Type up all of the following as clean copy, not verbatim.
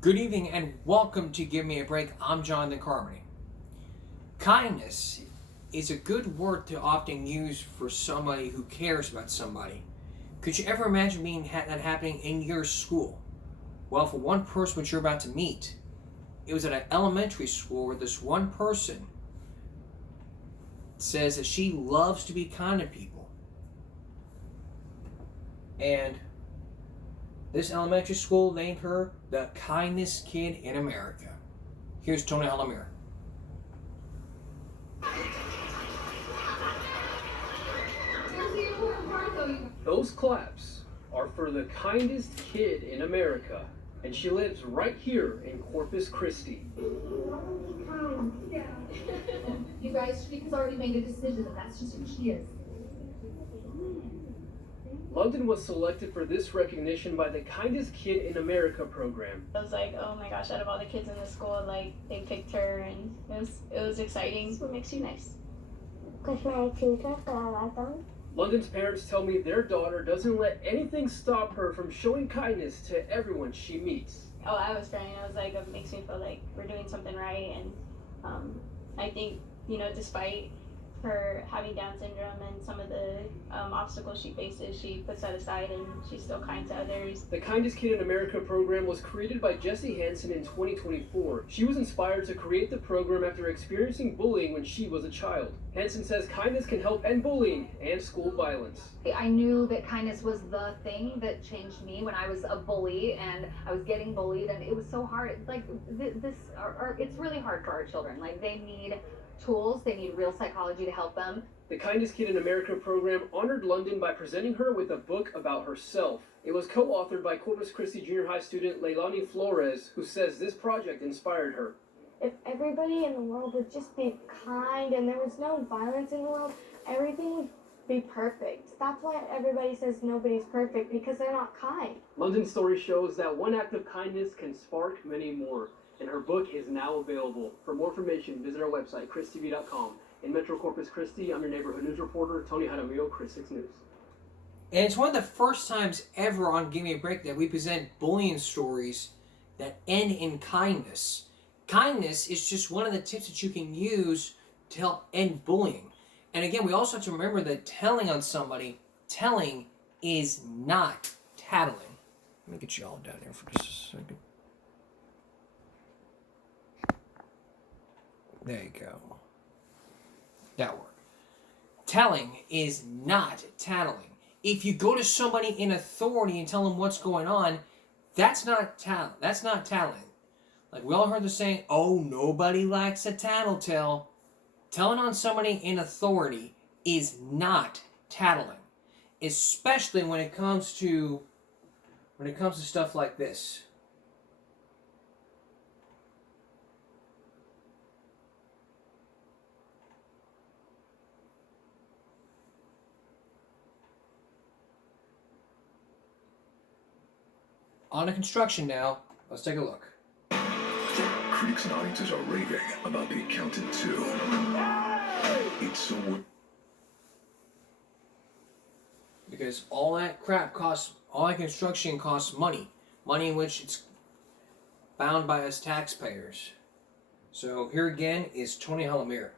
Good evening and welcome to Give Me a Break. I'm Jonathan Carmody. Kindness is a good word to often use for somebody who cares about somebody. Could you ever imagine that happening in your school? Well, for one person which you're about to meet, it was at an elementary school where this one person says that she loves to be kind to people. And this elementary school named her the kindest kid in America. Here's Tony Halamir. Those claps are for the kindest kid in America, and she lives right here in Corpus Christi. You guys, Shrika's already made a decision, and that's just who she is. London was selected for this recognition by the Kindest Kid in America program. I was like, oh my gosh, out of all the kids in the school, like, they picked her, and it was exciting. What makes you nice? Because my teacher like them. London's parents tell me their daughter doesn't let anything stop her from showing kindness to everyone she meets. Oh, I was crying. I was like, it makes me feel like we're doing something right, and I think, despite her having Down syndrome and some of the obstacles she faces, she puts that aside and she's still kind to others. The Kindest Kid in America program was created by Jessie Hansen in 2024. She was inspired to create the program after experiencing bullying when she was a child. Hansen says kindness can help end bullying and school violence. I knew that kindness was the thing that changed me when I was a bully and I was getting bullied, and it was so hard. Like it's really hard for our children. Like they need tools, they need real psychology to help them. The Kindest Kid in America program honored London by presenting her with a book about herself. It was co-authored by Corpus Christi Junior High student Leilani Flores, who says this project inspired her. If everybody in the world would just be kind and there was no violence in the world, everything would be perfect. That's why everybody says nobody's perfect, because they're not kind. London's story shows that one act of kindness can spark many more, and her book is now available. For more information, visit our website, christv.com. In Metro Corpus Christi, I'm your neighborhood news reporter, Tony Jaramillo, Chris 6 News. And it's one of the first times ever on Give Me a Break that we present bullying stories that end in kindness. Kindness is just one of the tips that you can use to help end bullying. And again, we also have to remember that telling is not tattling. Let me get you all down here for just a second. There you go. That word. Telling is not tattling. If you go to somebody in authority and tell them what's going on, that's not tattling. That's not tattling. Like we all heard the saying, oh, nobody likes a tattletale. Telling on somebody in authority is not tattling. Especially when it comes to stuff like this. On to construction now. Let's take a look. Critics and audiences are raving about The Accountant 2. It's so... Because all that construction costs money. Money in which it's bound by us taxpayers. So here again is Tony Halamir.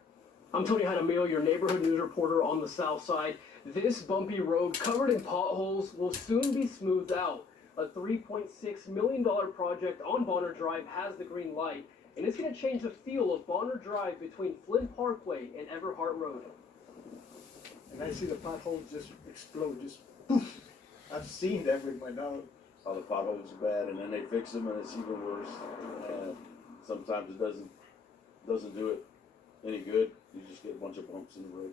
I'm Tony Jaramillo, your neighborhood news reporter on the south side. This bumpy road covered in potholes will soon be smoothed out. A $3.6 million project on Bonner Drive has the green light, and it's going to change the feel of Bonner Drive between Flint Parkway and Everhart Road. And I see the potholes just explode, just poof. I've seen that with my dog. All the potholes are bad, and then they fix them, and it's even worse. And sometimes it doesn't do it any good. You just get a bunch of bumps in the road.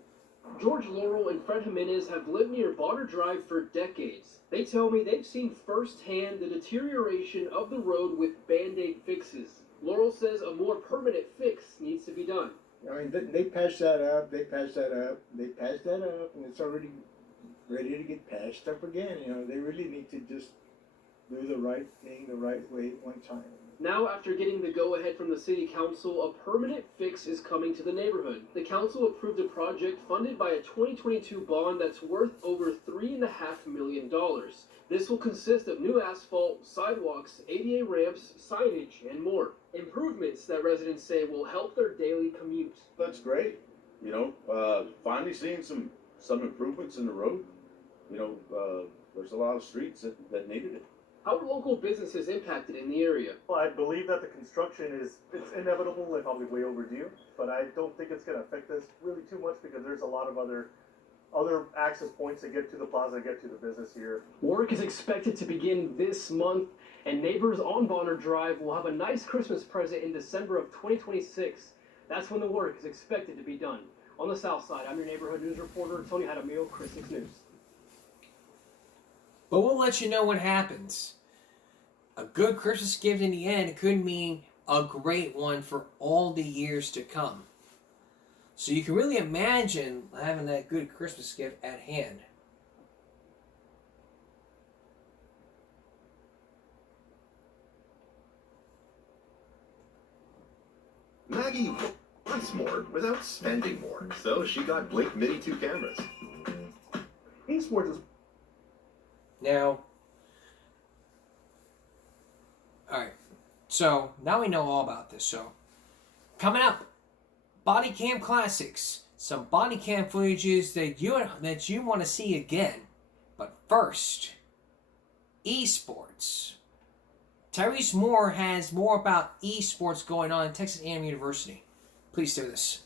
George Laurel and Fred Jimenez have lived near Bonner Drive for decades. They tell me they've seen firsthand the deterioration of the road with Band-Aid fixes. Laurel says a more permanent fix needs to be done. I mean, they patched that up, they patched that up, and it's already ready to get patched up again. They really need to just do the right thing the right way one time. Now, after getting the go-ahead from the city council, a permanent fix is coming to the neighborhood. The council approved a project funded by a 2022 bond that's worth over $3.5 million. This will consist of new asphalt, sidewalks, ADA ramps, signage, and more. Improvements that residents say will help their daily commute. That's great. You know, finally seeing some improvements in the road. You know, there's a lot of streets that needed it. How are local businesses impacted in the area? Well, I believe that the construction it's inevitable and probably way overdue, but I don't think it's going to affect us really too much because there's a lot of other access points to get to the plaza, get to the business here. Work is expected to begin this month, and neighbors on Bonner Drive will have a nice Christmas present in December of 2026. That's when the work is expected to be done. On the south side, I'm your neighborhood news reporter, Tony Hadamio, Chris 6 News. But we'll let you know what happens. A good Christmas gift in the end could mean a great one for all the years to come. So you can really imagine having that good Christmas gift at hand. Maggie wants more without spending more, so she got Blink Mini 2 cameras. Esports is Now, alright, so now we know all about this. So, coming up, Bodycam Classics. Some Bodycam footages that you want to see again. But first, esports. Tyrese Moore has more about esports going on at Texas A&M University. Please do this.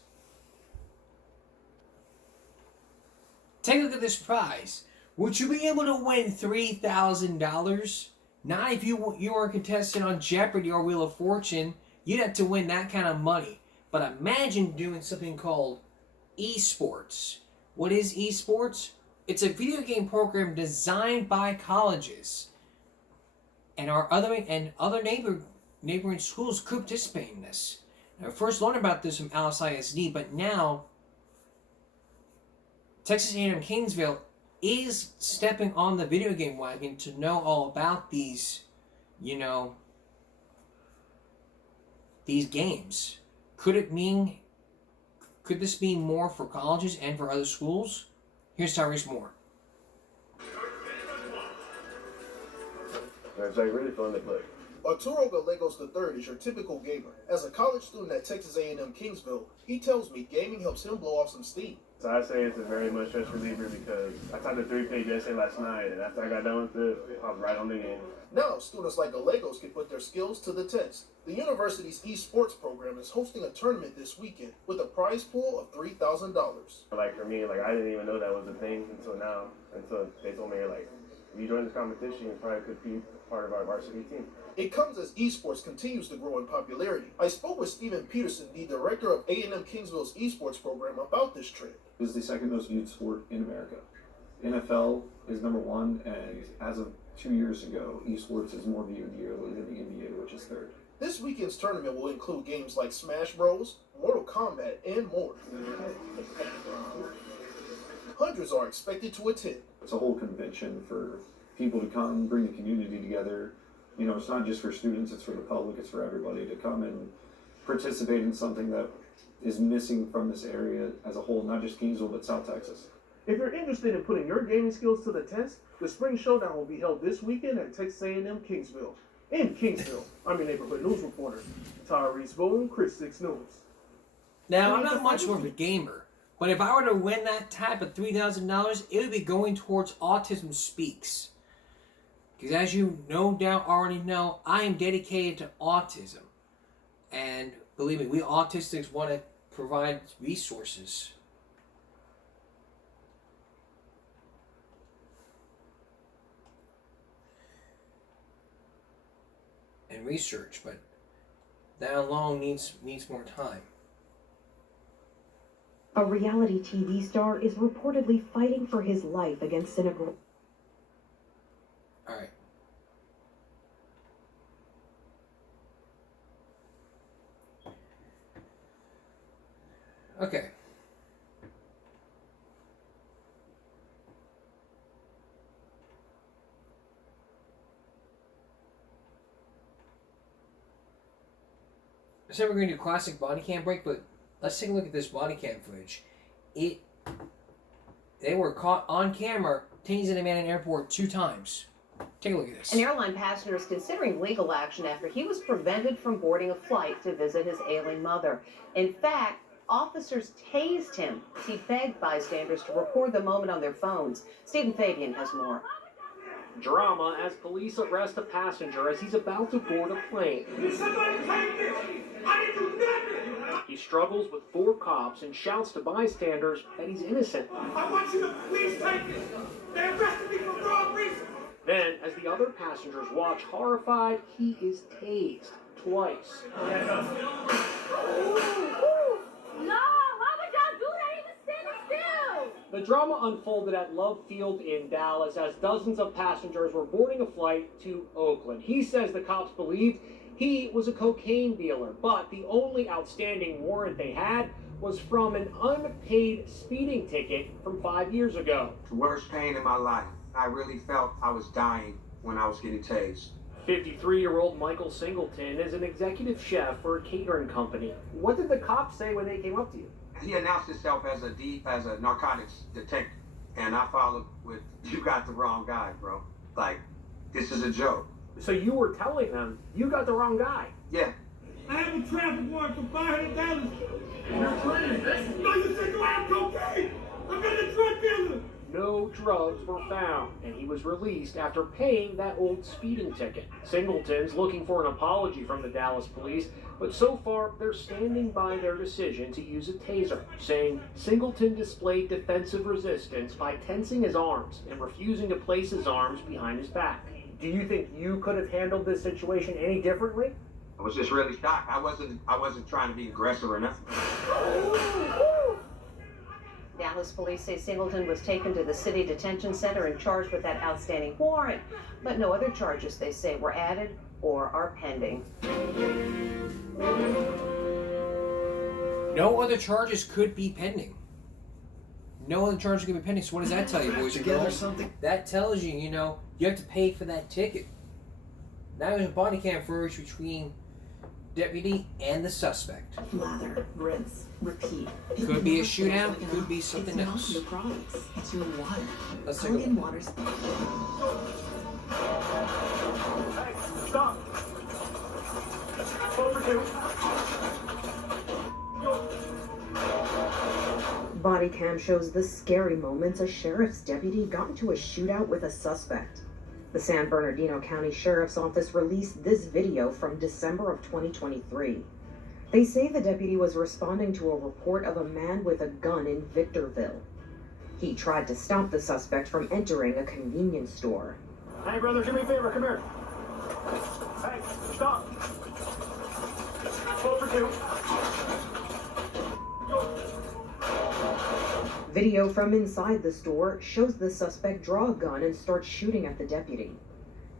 Take a look at this prize. Would you be able to win $3,000? Not if you were a contestant on Jeopardy or Wheel of Fortune. You'd have to win that kind of money. But imagine doing something called esports. What is esports? It's a video game program designed by colleges. And other neighboring schools could participate in this. Now, I first learned about this from Alice ISD, but now Texas A&M Kingsville is stepping on the video game wagon to know all about these, these games. Could this mean more for colleges and for other schools? Here's Tyrese Moore. It's like really fun to play. Arturo Gallegos III is your typical gamer. As a college student at Texas A&M Kingsville, he tells me gaming helps him blow off some steam. So I say it's a very much stress reliever because I typed a 3-page essay last night, and after I got done with it, I was right on the game. Now, students like Gallegos can put their skills to the test. The university's esports program is hosting a tournament this weekend with a prize pool of $3,000. Like for me, I didn't even know that was a thing until now. Until they told me, if you join this competition, you probably could be part of our varsity team. It comes as esports continues to grow in popularity. I spoke with Stephen Peterson, the director of A&M Kingsville's esports program, about this trend. It is the second most viewed sport in America. NFL is number one, and as of 2 years ago, esports is more viewed yearly than the NBA, which is third. This weekend's tournament will include games like Smash Bros, Mortal Kombat, and more. Hundreds are expected to attend. It's a whole convention for people to come, bring the community together. It's not just for students, it's for the public, it's for everybody to come and participate in something that is missing from this area as a whole, not just Kingsville, but South Texas. If you're interested in putting your gaming skills to the test, the Spring Showdown will be held this weekend at Texas A&M Kingsville. In Kingsville, I'm your neighborhood news reporter, Tyrese Boone, Chris 6 News. Now, I'm not much more of a gamer, but if I were to win that type of $3,000, it would be going towards Autism Speaks. Because as you no doubt already know, I am dedicated to autism. And believe me, we autistics want to provide resources. And research, but that alone needs more time. A reality TV star is reportedly fighting for his life against cynical. All right. Okay. said we're going to do classic body cam break, but let's take a look at this body cam footage. They were caught on camera tasing a man in an airport 2 times. Take a look at this. An airline passenger is considering legal action after he was prevented from boarding a flight to visit his ailing mother. In fact, officers tased him. He begged bystanders to record the moment on their phones. Stephen Fabian has more. Drama as police arrest a passenger as he's about to board a plane. Somebody take this! I didn't do nothing! He struggles with 4 cops and shouts to bystanders that he's innocent. I want you to please take this! They arrested me for wrong reasons! Then, as the other passengers watch horrified, he is tased twice. No! Why would y'all do that? He was standing still! The drama unfolded at Love Field in Dallas as dozens of passengers were boarding a flight to Oakland. He says the cops believed he was a cocaine dealer, but the only outstanding warrant they had was from an unpaid speeding ticket from 5 years ago. The worst pain in my life. I really felt I was dying when I was getting tased. 53-year-old Michael Singleton is an executive chef for a catering company. What did the cops say when they came up to you? He announced himself as a narcotics detective, and I followed with, "You got the wrong guy, bro. Like, this is a joke." So you were telling them you got the wrong guy? Yeah. I have a traffic warrant for $500. No, you said you have cocaine! I'm not a drug dealer! No drugs were found, and he was released after paying that old speeding ticket. Singleton's looking for an apology from the Dallas police, but so far they're standing by their decision to use a taser, saying Singleton displayed defensive resistance by tensing his arms and refusing to place his arms behind his back. Do you think you could have handled this situation any differently? I was just really shocked. I wasn't trying to be aggressive or nothing. Dallas police say Singleton was taken to the city detention center and charged with that outstanding warrant, but no other charges, they say, were added or are pending. No other charges could be pending. No other charges could be pending. So what does that tell you, boys and girls? That tells you, you have to pay for that ticket. Now there's a body cam footage between deputy and the suspect. Lather, rinse, repeat. Could be a shootout, could be something else. It's not your products, it's your water. Let's take a look. Water's... Hey, stop! Over 2. Body cam shows the scary moments a sheriff's deputy got into a shootout with a suspect. The San Bernardino County Sheriff's Office released this video from December of 2023. They say the deputy was responding to a report of a man with a gun in Victorville. He tried to stop the suspect from entering a convenience store. Hey, brother, do me a favor, come here. Hey, stop. Over 2. Video from inside the store shows the suspect draw a gun and start shooting at the deputy.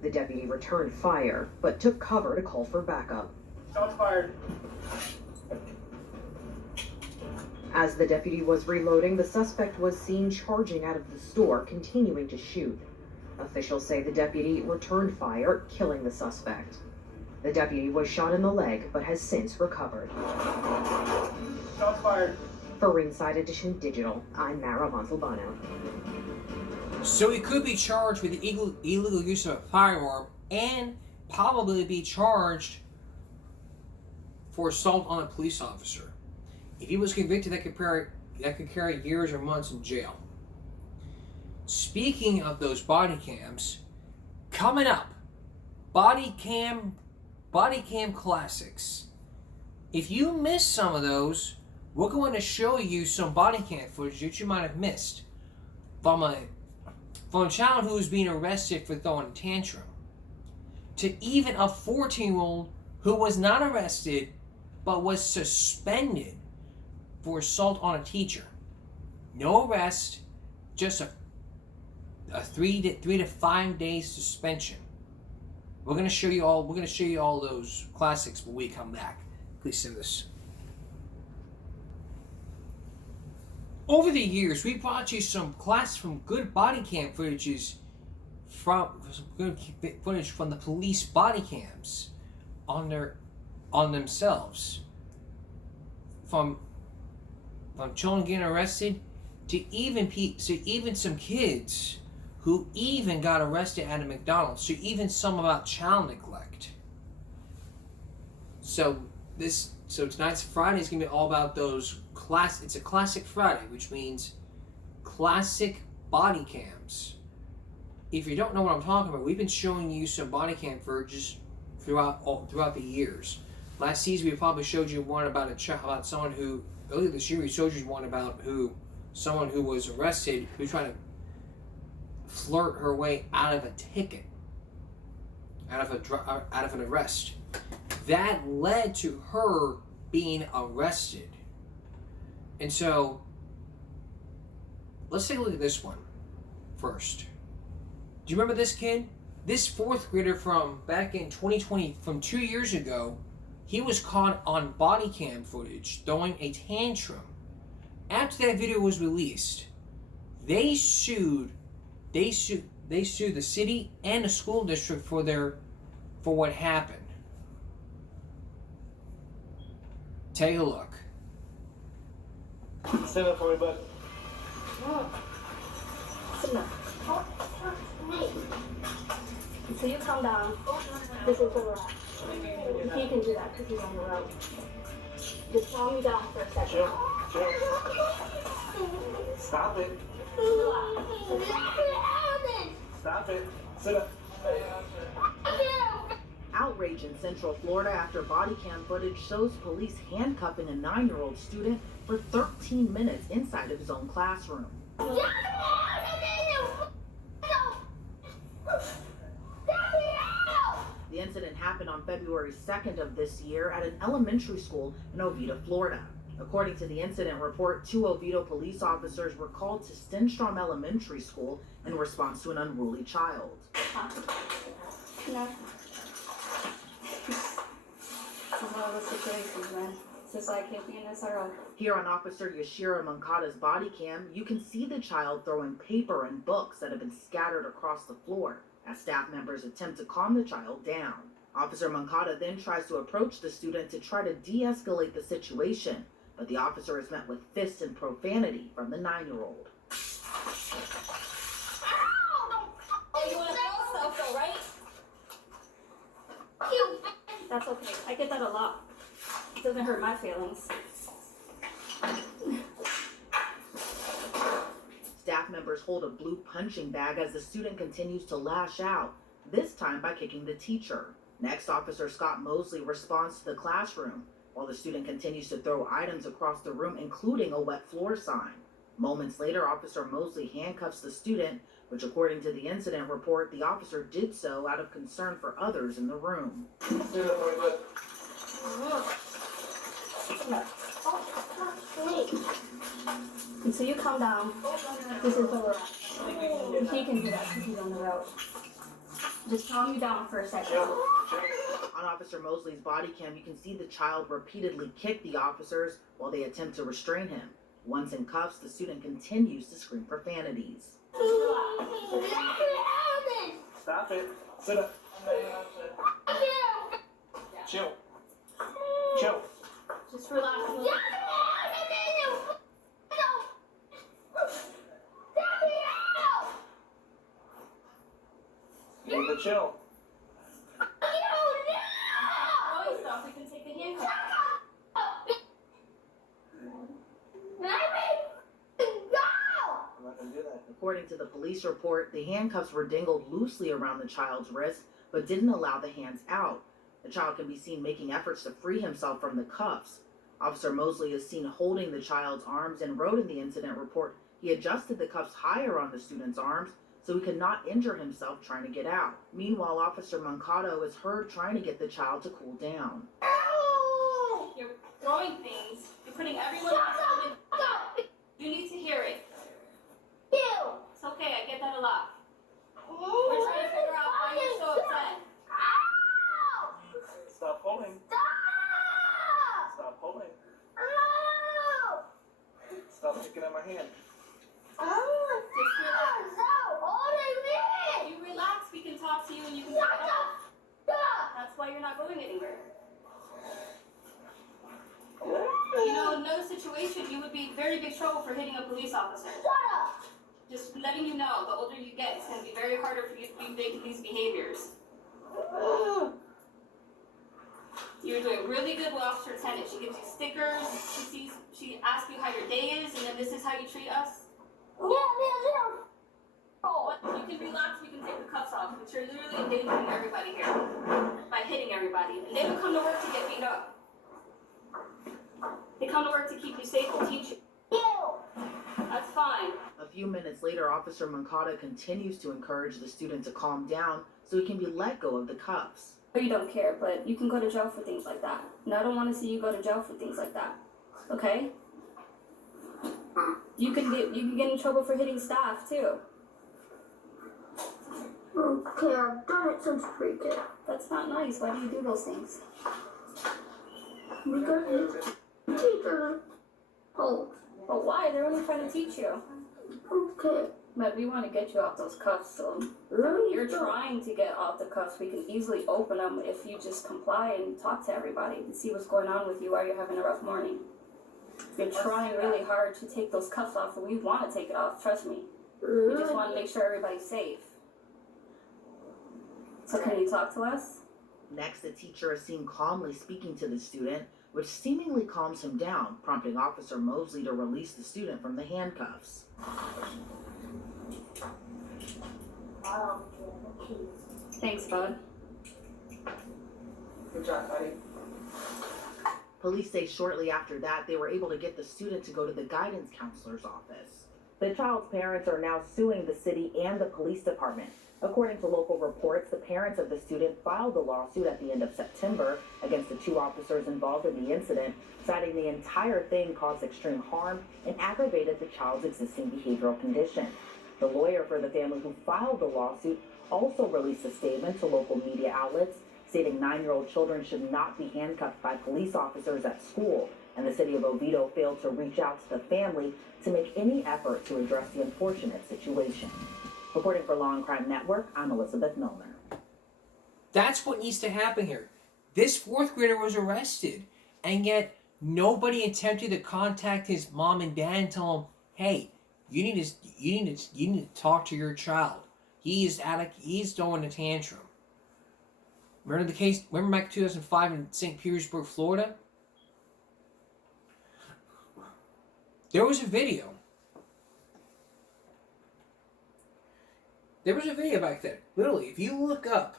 The deputy returned fire, but took cover to call for backup. Shots fired. As the deputy was reloading, the suspect was seen charging out of the store, continuing to shoot. Officials say the deputy returned fire, killing the suspect. The deputy was shot in the leg, but has since recovered. Shots fired. For Ringside Edition Digital, I'm Mara Montalbano. So he could be charged with illegal use of a firearm and probably be charged for assault on a police officer. If he was convicted, that could carry years or months in jail. Speaking of those body cams, coming up, body cam classics. If you missed some of those, we're going to show you some body cam footage that you might have missed from a child who was being arrested for throwing a tantrum, to even a 14-year-old who was not arrested but was suspended for assault on a teacher. No arrest, just a 3 to 5 days suspension. We're going to show you all those classics when we come back. Please send this. Over the years, we brought you some good body cam footage from the police body cams on their on themselves, from children getting arrested to even some kids who even got arrested at a McDonald's, to even some about child neglect. So tonight's Friday is gonna be all about those it's a classic Friday, which means classic body cams. If you don't know what I'm talking about, we've been showing you some body cam footage throughout the years. Last season we probably showed you one about someone who, earlier this year we showed you one about someone who was arrested who tried to flirt her way out of a ticket, out of an arrest. That led to her being arrested. And so, let's take a look at this one first. Do you remember this kid? This fourth grader from back in 2020, from 2 years ago, he was caught on body cam footage throwing a tantrum. After that video was released, they sued the city and the school district for what happened. Take a look. Stand up for me, bud. Sit down. So you calm down. This is the road. He can do that because he's on the road. Just calm me down for a second. Chill. Stop it. Stop it. Sit up. Outrage in Central Florida after body cam footage shows police handcuffing a 9-year-old student for 13 minutes inside of his own classroom. The incident happened on February 2nd of this year at an elementary school in Oviedo, Florida. According to the incident report, 2 Oviedo police officers were called to Stenstrom Elementary School in response to an unruly child. No. This is one of those situations, man. It's just like keeping in SRO. Here on Officer Yashira Mankata's body cam, you can see the child throwing paper and books that have been scattered across the floor as staff members attempt to calm the child down. Officer Mankata then tries to approach the student to try to de-escalate the situation, but the officer is met with fists and profanity from the 9-year-old. Oh, you want to throw stuff though, right? That's okay. I get that a lot. It doesn't hurt my feelings. Staff members hold a blue punching bag as the student continues to lash out, this time by kicking the teacher. Next, Officer Scott Mosley responds to the classroom, while the student continues to throw items across the room, including a wet floor sign. Moments later, Officer Mosley handcuffs the student, which according to the incident report, the officer did so out of concern for others in the room. So you calm down. This is the road. He can do that because he's on the road. Just calm you down for a second. On Officer Mosley's body cam, you can see the child repeatedly kick the officers while they attempt to restrain him. Once in cuffs, the student continues to scream profanities. Stop it. Sit up. Chill. Just relax. You need to chill. Throwing stuff, we can take the handcuffs. I'm not gonna do that. According to the police report, the handcuffs were dangled loosely around the child's wrist, but didn't allow the hands out. The child can be seen making efforts to free himself from the cuffs. Officer Mosley is seen holding the child's arms and wrote in the incident report he adjusted the cuffs higher on the student's arms so he could not injure himself trying to get out. Meanwhile, Officer Mancato is heard trying to get the child to cool down. You're throwing things. You're putting everyone else in. You need to hear it. It's okay, I get that a lot. We're trying to figure out why you're so upset. Stop pulling. Stop pulling. Stop picking at my hand. Just relax. You relax, we can talk to you and you can talk. That's why you're not going anywhere. You know, in another situation, you would be in very big trouble for hitting a police officer. Just letting you know, the older you get, it's going to be very harder for you to be making these behaviors. You're doing really good with Officer Tennant. She gives you stickers, she asks you how your day is, and then this is how you treat us. Oh, you can relax, we can take the cuffs off, but you're literally endangering everybody here by hitting everybody. And they don't come to work to get beat up. They come to work to keep you safe and teach you. That's fine. A few minutes later, Officer Mancata continues to encourage the student to calm down so he can be let go of the cuffs. You don't care, but you can go to jail for things like that. And I don't want to see you go to jail for things like that. Okay? You can get in trouble for hitting staff too. Okay, I've done it since pre-K. That's not nice. Why do you do those things? Because the teacher told. But why? They're only trying to teach you. Okay. But we want to get you off those cuffs, so you're trying to get off the cuffs. We can easily open them if you just comply and talk to everybody and see what's going on with you while you're having a rough morning. You're trying really hard to take those cuffs off, and we want to take it off, trust me. We just want to make sure everybody's safe. So can you talk to us? Next, the teacher is seen calmly speaking to the student, which seemingly calms him down, prompting Officer Mosley to release the student from the handcuffs. Thanks, bud. Good job, buddy. Police say shortly after that, they were able to get the student to go to the guidance counselor's office. The child's parents are now suing the city and the police department. According to local reports, the parents of the student filed a lawsuit at the end of September against the two officers involved in the incident, citing the entire thing caused extreme harm and aggravated the child's existing behavioral condition. The lawyer for the family who filed the lawsuit also released a statement to local media outlets, stating 9-year-old children should not be handcuffed by police officers at school, and the city of Oviedo failed to reach out to the family to make any effort to address the unfortunate situation. Reporting for Law and Crime Network, I'm Elizabeth Milner. That's what needs to happen here. This fourth grader was arrested, and yet nobody attempted to contact his mom and dad and tell him, "Hey, you need to talk to your child. He's throwing a tantrum." Remember the case? Remember back in 2005 in St. Petersburg, Florida? There was a video. There was a video back then. Literally, if you look up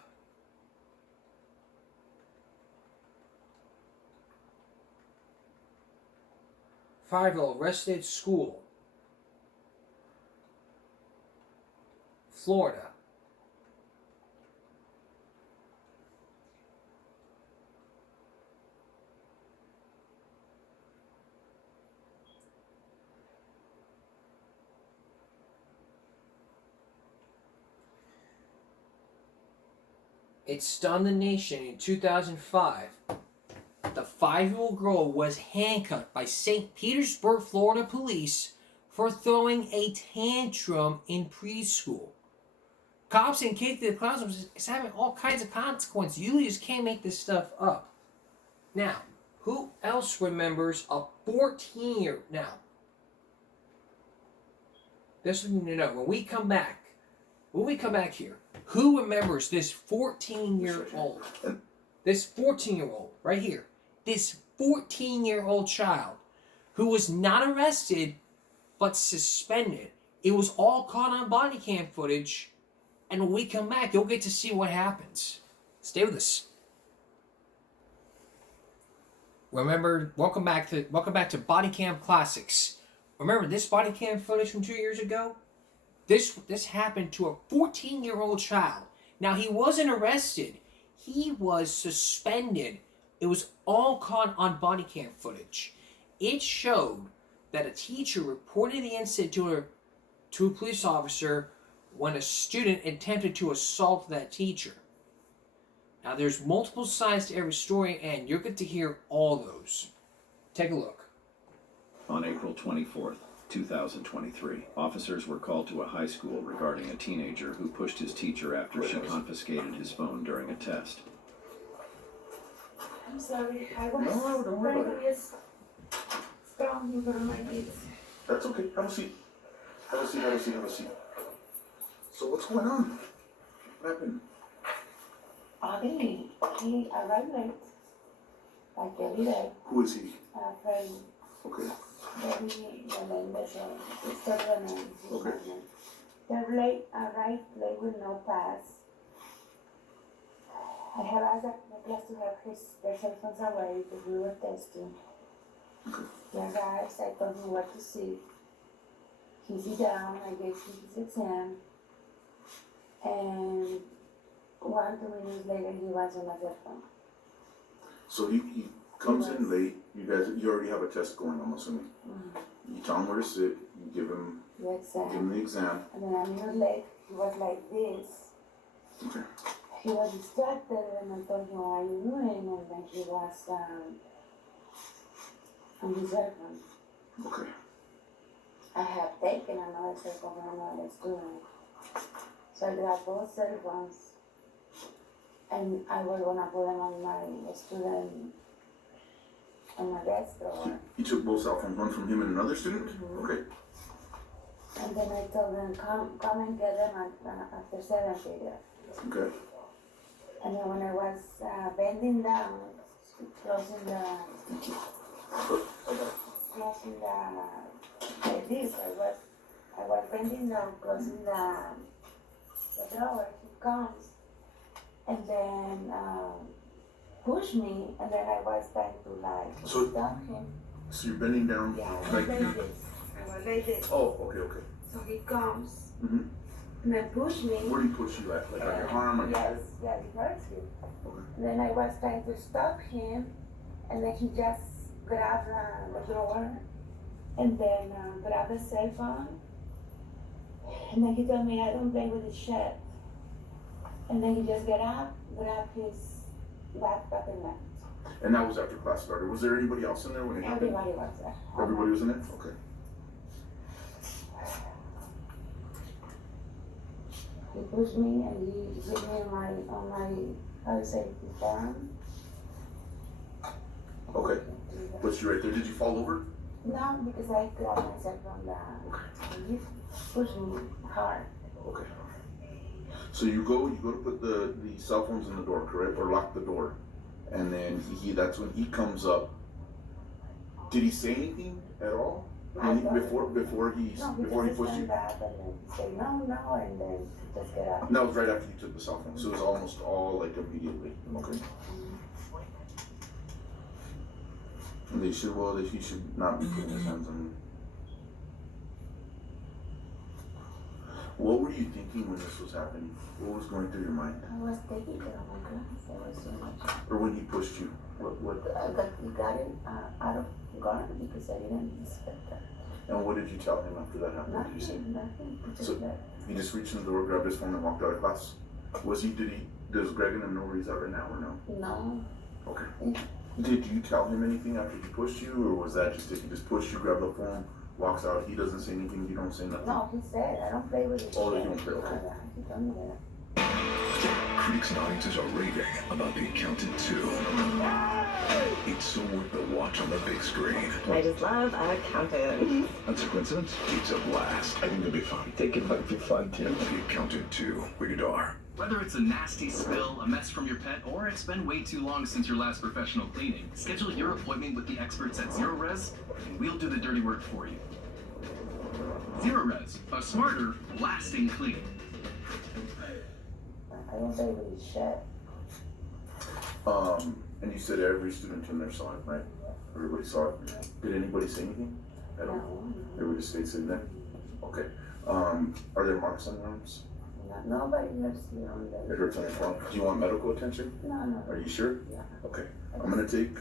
Five-year-old arrested at school, Florida. It stunned the nation in 2005. The 5-year-old girl was handcuffed by St. Petersburg, Florida police for throwing a tantrum in preschool. Cops and kicked the classroom is having all kinds of consequences. You just can't make this stuff up. Now, who else remembers a 14-year-old? Now, this is to know. When we come back here, who remembers this 14-year-old? This 14-year-old right here. This 14-year-old child who was not arrested but suspended. It was all caught on body cam footage. And when we come back, you'll get to see what happens. Stay with us. Remember, welcome back to Bodycam Classics. Remember this Bodycam footage from 2 years ago? This happened to a 14-year-old child. Now, he wasn't arrested. He was suspended. It was all caught on body cam footage. It showed that a teacher reported the incident to a police officer when a student attempted to assault that teacher. Now, there's multiple sides to every story, and you'll get to hear all those. Take a look. On April 24th, 2023, officers were called to a high school regarding a teenager who pushed his teacher after she confiscated his phone during a test. I'm sorry. I was No, don't worry about it. wrong in front of my kids. That's okay. Have a seat. Have a seat, have a seat, have a seat. So what's going on? What happened? He arrived late. Like every day. Who is he? A friend. Okay. Very Melendez or sister Melendez. Okay. They're late, arrived late with no pass. I have asked the class to have their cell phones away because we were testing. Okay. He arrives, I told him what to see. He sit down, I gave him his exam, and 1-2 minutes later he was on my cell phone. So he comes in late. You already have a test going, I'm assuming. Mm-hmm. You tell him where to sit. You give him the exam. And then a minute late, he was like this. Okay. He was distracted, and I told him, what are you doing? And then he was on his cell phone. Okay. I have taken another cell phone from another student. So I grabbed both cell phones, and I was gonna put them on my student, on my desk drawer. He took both cell phones, one from him and another student? Mm-hmm. Okay. And then I told them, come and get them after 7 period. Okay. And then when I was bending down, closing the, like this, I was bending down, closing the drawer, he comes, and then push me, and then I was trying to like stop him. So you're bending down? Yeah, I was like like this. I was like this. Oh, okay. So he comes, Mm-hmm. and then push me. Where do you push you at? Like on your arm? Or Yes, yeah, it hurts him. Okay. And then I was trying to stop him, and then he just grabbed the drawer, and then grabbed the cell phone, and then he told me, I don't play with this shit. And then he just got up, grabbed his backpack and left. And that was after class started. Was there anybody else in there when it happened? Everybody was there. Everybody was in it? Okay. He pushed me and he hit me on my, how do you say, his arm. Okay. Was you right there? Did you fall over? No, because I grabbed myself from the, he pushed me hard. Okay. So you go to put the cell phones in the door, correct? Or lock the door. And then that's when he comes up. Did he say anything at all? Before he pushed you? Back and then say no, and then just get up. And that was right after you took the cell phone, so it was almost all like immediately. Okay. And he should not be putting his hands on you. What were you thinking when this was happening? What was going through your mind? I was taking care of my class. I was so much. Or when he pushed you? What? He got it out of guard because I didn't expect that. And what did you tell him after that happened? What did you say? Nothing. So he just reached in the door, grabbed his phone, and walked out of class. Does Greg and him know where he's at right now or no? No. Okay. Yeah. Did you tell him anything after he pushed you, or was that just if he just pushed you, grabbed the phone, walks out, he doesn't say anything, you don't say nothing? No, he said, I don't play with it. Oh, you don't play, okay. He told me that. Critics and audiences are raving about The Accountant 2. It's so worth the watch on the big screen. I just love Accountant. That's a coincidence? It's a blast. I think it'll be fun. I think it might be fun too. The Accountant 2, rated R. Whether it's a nasty spill, a mess from your pet, or it's been way too long since your last professional cleaning, schedule your appointment with the experts at Zero Res, and we'll do the dirty work for you. Zero Res, a smarter, lasting clean. I don't play with his shit. And you said every student in there saw it, right? Everybody saw it. Did anybody say anything at all? No. Everybody just stayed sitting there? Okay. Are there marks on your arms? Nobody hurts me on the. It hurts on your forearm. Do you want medical attention? No. Are you sure? Yeah. Okay. I'm gonna take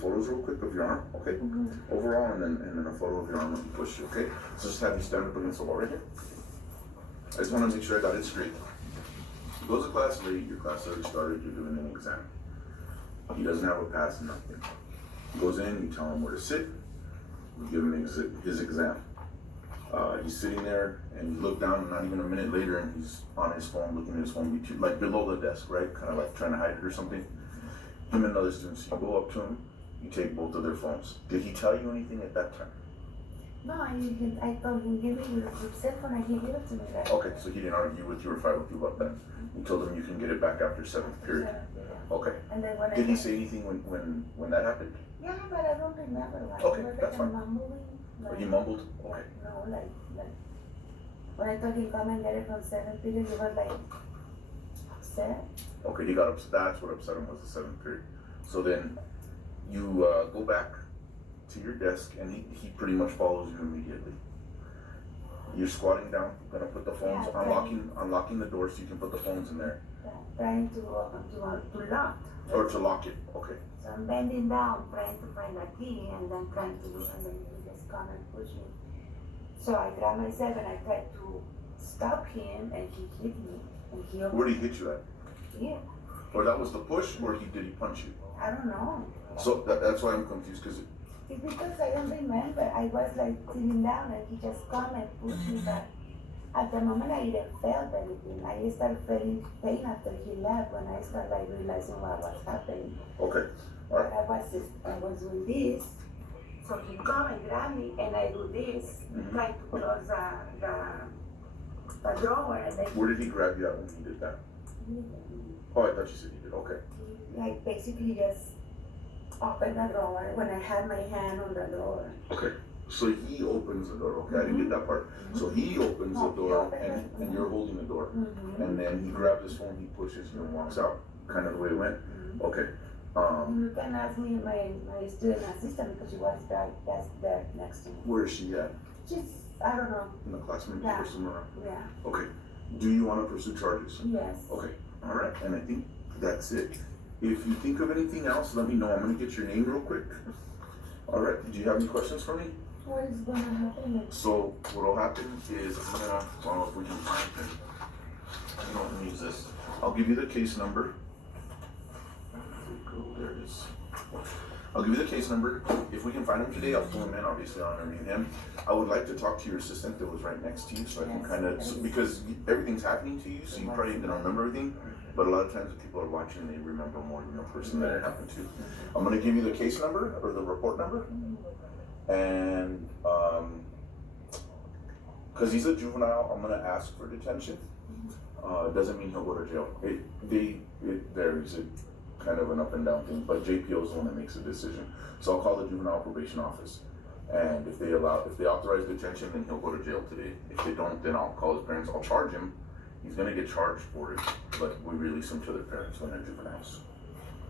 photos real quick of your arm, okay? Mm-hmm. Overall, and then a photo of your arm when you push, okay? So just have you stand up against the wall right here. I just want to make sure I got it straight. He goes to class late, your class already started, you're doing an exam. He doesn't have a pass, nothing. He goes in, you tell him where to sit, you give him his exam. He's sitting there, and you look down, and not even a minute later, and he's on his phone, looking at his phone, like below the desk, right? Kind of like trying to hide it or something. Him and another student, so you go up to him, You take both of their phones. Did he tell you anything at that time? No, I told him, give me your cell phone, and he gave it to me. Right? Okay, so he didn't argue with you or fight with you about that. You told him you can get it back after 7th period. Okay. And then when Did he say anything when that happened? Yeah, but I don't remember. Like, Okay, it was that's like fine. mumbling. Or he mumbled? Okay. No, like when I told him come and get it from 7th period, he was like upset. Okay, he got upset. That's what upset him was the 7th period. So then you go back to your desk, and he pretty much follows you immediately. You're squatting down, gonna put the phones, unlocking the door so you can put the phones in there. Trying to lock. Or to lock it, okay. So I'm bending down, trying to find a key, and then he just come and push me. So I grabbed myself and I tried to stop him, and he hit me. And he Where did he hit you at? Here. Or that was the push, or did he punch you? I don't know. So that's why I'm confused, because It's because I don't remember. I was like sitting down and he just come and pushed me back. At the moment I didn't feel anything. I started feeling pain after he left when I started like realizing what was happening. Okay. But I was doing this. So he come and grab me and I do this, trying to close the drawer, and then where did he grab you at when he did that? Oh, I thought you said he did. Okay. like basically just open the drawer when I had my hand on the door. Okay. So he opens the door. Okay, I didn't get that part. So he opens the door and you're holding the door. And then he grabs his phone, he pushes you and walks out. Kind of the way it went. Okay. You can ask me my student assistant because she was there next to me. Where is she at? She's, I don't know. In the classroom Yeah. or somewhere? Yeah. Okay. Do you want to pursue charges? Yes. Okay. All right. And I think that's it. If you think of anything else, let me know. I'm going to get your name real quick. All right. Do you have any questions for me? What is going to happen? So what will happen is I'm going to, well, if we can find it. I don't use this. I'll give you the case number. There it is. I'll give you the case number. If we can find him today, I'll pull him in. Obviously, I'll interview him. I would like to talk to your assistant that was right next to you, so I can kind of, because everything's happening to you, so you probably ain't gonna remember everything. But a lot of times, when people are watching, they remember more than the person that it happened to. I'm gonna give you the case number or the report number, and because he's a juvenile, I'm gonna ask for detention. It doesn't mean he'll go to jail. It varies. It kind of an up and down thing, but JPO is the one that makes the decision. So I'll call the juvenile probation office, and if they authorize detention, then he'll go to jail today. If they don't, then I'll call his parents. I'll charge him. He's gonna get charged for it, but we release him to their parents when they're juveniles.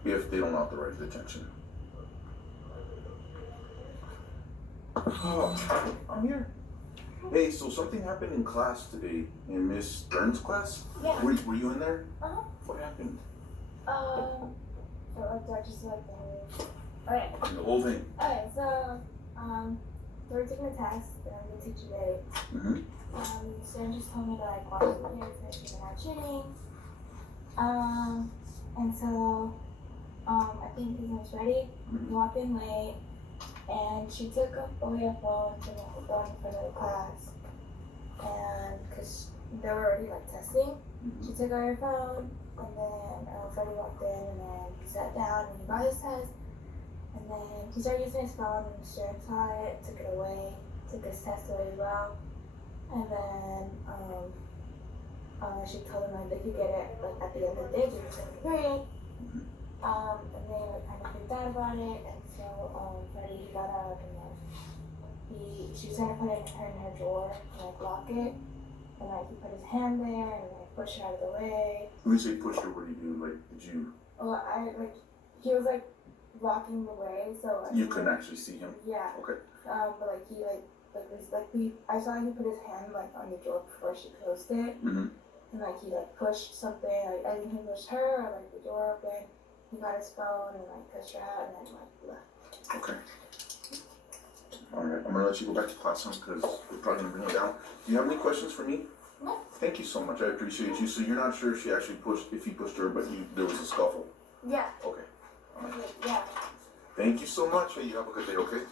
If they don't authorize detention. Oh, I'm here. Hey, so something happened in class today, in Miss Stern's class? Yeah. Were you in there? Uh-huh. What happened? So I just like okay. The whole thing. Okay, so they were taking a test and the teacher did it. Stern just told me to like watch the kids, make sure they're not cheating. And so I think he was ready. He walked in late, and she took away a phone from the door in front of the class, and because they were already like testing, she took away her phone, and then Freddie walked in, and then he sat down and he got his test, and then he started using his phone, and Stern saw it, took it away, took his test away as well, and then she told him like they could get it like at the end of the day during the second period. And they were kind of freaked out about it, and so Freddie, he got up and like she was gonna put it in her drawer and like lock it, and like he put his hand there and like pushed it out of the way. When you say pushed her, what do you do? Like, did you? Well, he was like blocking the way, so You couldn't actually see him? Yeah. Okay. But like he I saw he put his hand like on the drawer before she closed it, Mm-hmm. and like he like pushed something. Like I think he pushed her, or like the door open. He got his phone and like pushed her out, and then like left. Okay. All right, I'm gonna let you go back to class now because we're probably gonna bring it down. Do you have any questions for me? No. Thank you so much. I appreciate you. So you're not sure if he pushed her, but there was a scuffle. Yeah. Okay. All right. Yeah. Thank you so much. Hey, you have a good day. Okay.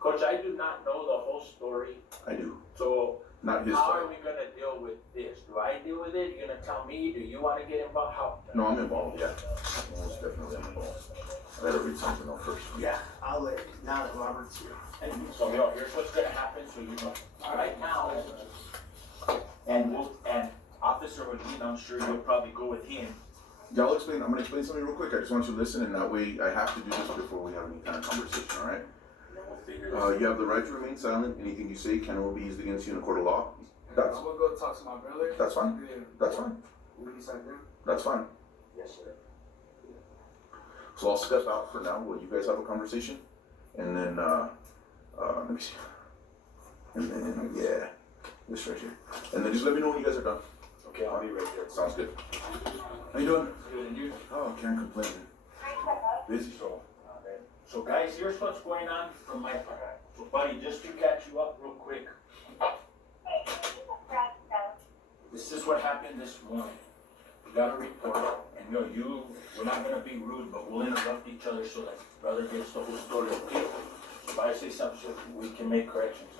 Coach, I do not know the whole story. I do. So Not his how fault. are we gonna deal with this? Do I deal with it? You gonna tell me? Do you want to get involved? How? No, I'm involved. Yeah. Most definitely I'm involved. I gotta read something though first. Yeah, I'll let, now that Robert's here. And so, yo, here's what's gonna happen, so you know. Right now, and Officer Medina, I'm sure you'll probably go with him. Yeah, I'm gonna explain something real quick. I just want you to listen, and that way I have to do this before we have any kind of conversation, all right? You have the right to remain silent. Anything you say can only be used against you in a court of law. That's, I'm gonna go talk to my brother. That's fine. Yeah. That's fine. Will you sign down? That's fine. Yes, sir. So I'll step out for now while you guys have a conversation, and then let me see. And then yeah, this right here. And then just let me know when you guys are done. Okay, I'll be right there. Sounds good. How you doing? Good, and you? Oh, can't complain. Busy. So guys, here's what's going on from my part. So buddy, just to catch you up real quick. This is what happened this morning. We got a report, and we're not gonna be rude, but we'll interrupt each other so that brother gets the whole story, okay? So if I say something, so we can make corrections.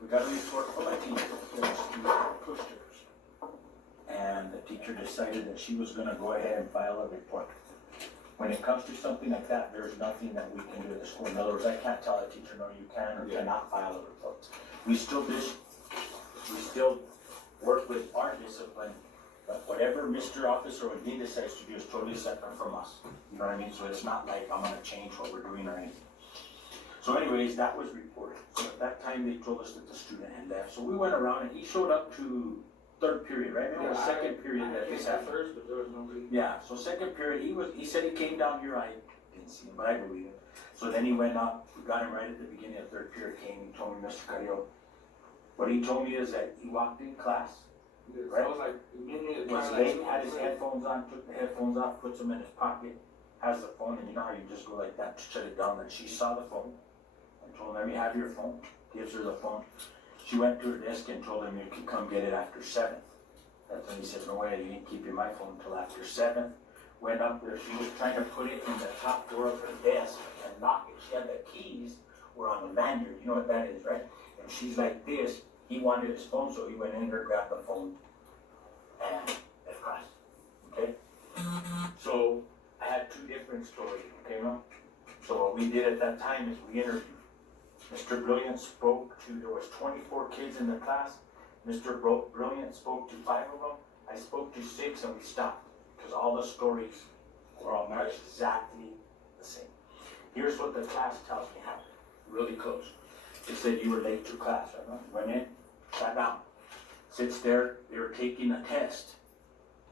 We got a report from my teacher that she pushed her. And the teacher decided that she was gonna go ahead and file a report. When it comes to something like that, there's nothing that we can do at the school. In other words, I can't tell a teacher, no, you can or cannot file a report. We still work with our discipline, but whatever Mr. Officer or he decides to do is totally separate from us. You know what I mean? So it's not like I'm gonna change what we're doing or anything. So anyways, that was reported. So at that time, they told us that the student had left. So we went around and he showed up to third period, right? It was second period that this happened. First, but there was nobody. Yeah, so second period, he said he came down here, I didn't see him, but I believe it. So then he went up, we got him right at the beginning of third period, he told me, Mr. Carrillo, what he told me is that he walked in class, right? I was like, immediately Was late, had his headphones on, took the headphones off, puts them in his pocket, has the phone, and you know how you just go like that to shut it down, and she saw the phone, and told him, let me have your phone, gives her the phone. She went to her desk and told him you could come get it after 7. That's when he said, no way, you ain't keeping my phone until after 7. Went up there, she was trying to put it in the top drawer of her desk and lock it. She had the keys were on the lanyard, you know what that is, right? And she's like this, he wanted his phone, so he went in there, grabbed the phone, and left class, okay? So, I had 2 different stories, okay, no? So what we did at that time is we interviewed. Mr. Brilliant spoke to, there was 24 kids in the class. Mr. Brilliant spoke to 5 of them. I spoke to 6 and we stopped because all the stories were all matched exactly the same. Here's what the class tells me happened, really close. They said you were late to class, right? Went in, sat down, sits there, they were taking a test.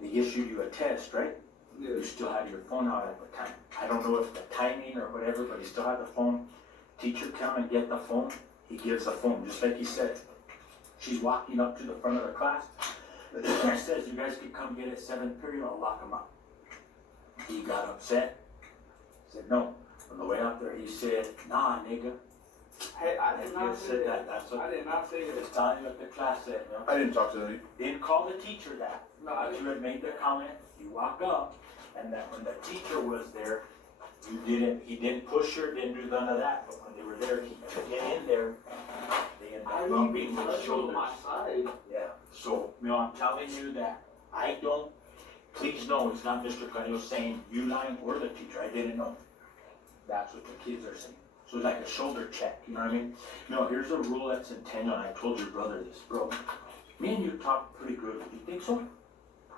They issued you a test, right? Yeah. You still had your phone out at the time. I don't know if the timing or whatever, but he still had the phone. Teacher come and get the phone, he gives the phone, just like he said. She's walking up to the front of the class. He says, you guys can come get it 7th period, I'll lock him up. He got upset, said no. On the way up there, he said, nah, nigga. Hey, I did not say that. That's what I did not say that. It's telling you what the class said, you know? I didn't talk to them. Didn't call the teacher that. No, But you had made the comment, you walk up, and that when the teacher was there, he didn't push her, didn't do none of that, but when they were there, he could get in there, they ended up bumping his shoulders. My side. Yeah, so, I'm telling you that please know, it's not Mr. Carrillo saying you lying or the teacher, I didn't know. That's what the kids are saying. So it's like a shoulder check, you know what I mean? Here's a rule that's intentional, I told your brother this, bro. Me and you talk pretty good, you think so?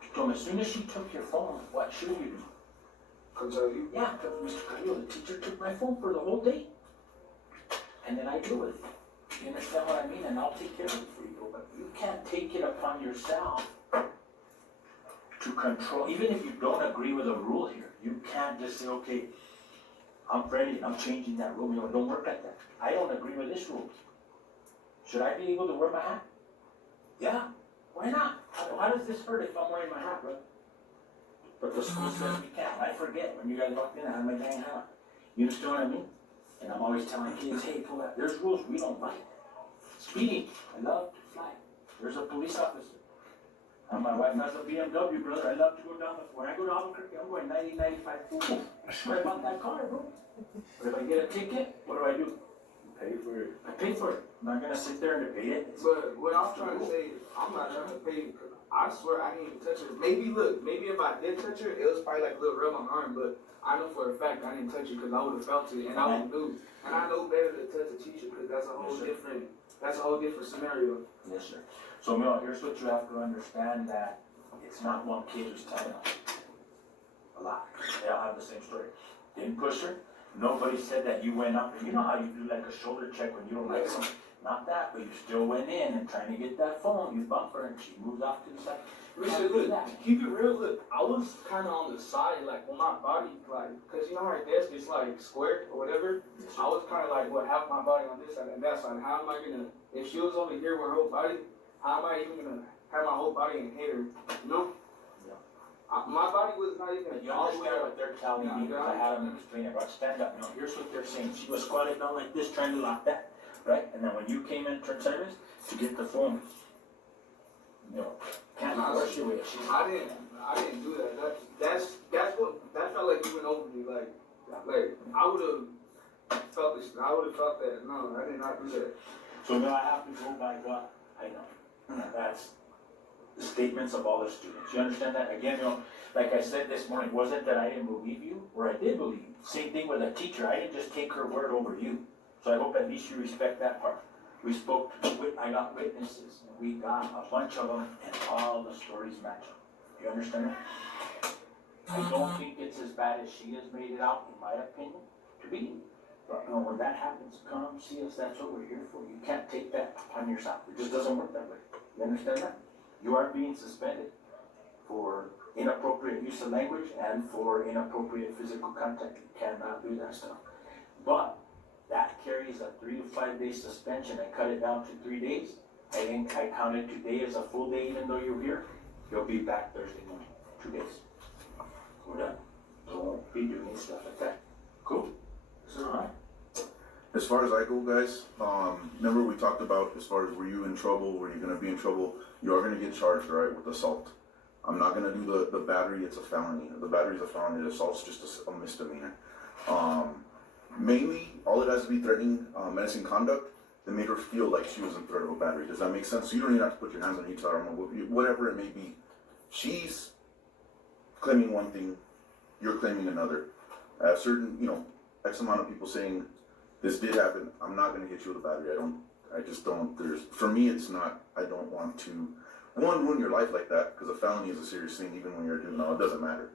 He told me, as soon as she took your phone, what should you do? Tell you? Yeah, because Mr. Carrillo, the teacher took my phone for the whole day. And then I deal with it. You understand what I mean? And I'll take care of it for you, but you can't take it upon yourself to control, even if you don't agree with a rule here, you can't just say, okay, I'm Freddie and I'm changing that rule. It don't work like that. I don't agree with this rule. Should I be able to wear my hat? Yeah, why not? How does this hurt if I'm wearing my hat, bro? But the school says we can't. I forget when you guys walked in, I had my dang hat. You understand what I mean? And I'm always telling kids, hey, pull that. There's rules we don't like. Speeding, I love to fly. There's a police officer. And my wife has a BMW, brother. I love to go down when I go to Albuquerque, I'm going 90, 95. Ooh, I bought that car, bro. But if I get a ticket, what do? Pay for it. I pay for it. I'm not gonna sit there and debate it. But what I'm trying to say is, I'm not trying to pay. I swear I didn't even touch her. Maybe if I did touch her, it was probably like a little rub on my arm. But I know for a fact I didn't touch her because I would have felt it, and I would knew. And I know better to touch a teacher because that's a whole different scenario. Yes, sir. So, Mel, here's what you have to understand, that it's not one kid who's telling us. A lot. They all have the same story. Didn't push her. Nobody said that you went up. You know how you do like a shoulder check when you don't like something? Not that, but you still went in and trying to get that phone. You bump her and she moves off to the side. Listen, look, keep it real. Look, I was kind of on the side, like, on my body, like, because you know how our desk is, like, square or whatever? I was kind of like, half my body on this side and that side. How am I going to, if she was over here with her whole body, how am I even going to have my whole body and hit her? You know? My body was not even. You understand what they're telling me, because I had them explain it. Right, stand up. Here's what they're saying. She was squatted down like this, trying to lock that, right? And then when you came in, turn sideways to get the phone, can't force your way. I didn't do that. That felt like you went over me. Like I would have felt this. I would have felt that. No, I did not do that. So now I have to go by what I know. That's the statements of all the students. You understand that? Again, like I said this morning, wasn't that I didn't believe you, or I did believe you. Same thing with a teacher. I didn't just take her word over you. So I hope at least you respect that part. We spoke, I got witnesses, and we got a bunch of them, and all the stories match up. You understand that? I don't think it's as bad as she has made it out, in my opinion, to be. But when that happens, come see us. That's what we're here for. You can't take that upon yourself. It just doesn't work that way. You understand that? You are being suspended for inappropriate use of language and for inappropriate physical contact. You cannot do that stuff. But that carries a 3 to 5 day suspension. I cut it down to 3 days. I counted today as a full day, even though you're here. You'll be back Thursday morning. 2 days. We're done. So won't be doing stuff like that. Cool? Alright. As far as I go, guys, remember we talked about, as far as were you in trouble, were you going to be in trouble, you are going to get charged, right, with assault. I'm not going to do the battery, it's a felony. The battery is a felony, the assault's just a misdemeanor. Mainly, all it has to be threatening, menacing conduct that made her feel like she was in threat of a battery. Does that make sense? So you don't even have to put your hands on each other, whatever it may be. She's claiming one thing, you're claiming another. I have certain, X amount of people saying, this did happen, I'm not going to hit you with a battery. For me, it's not, I don't want to ruin your life like that, because a felony is a serious thing, even when you're a juvenile, it doesn't matter.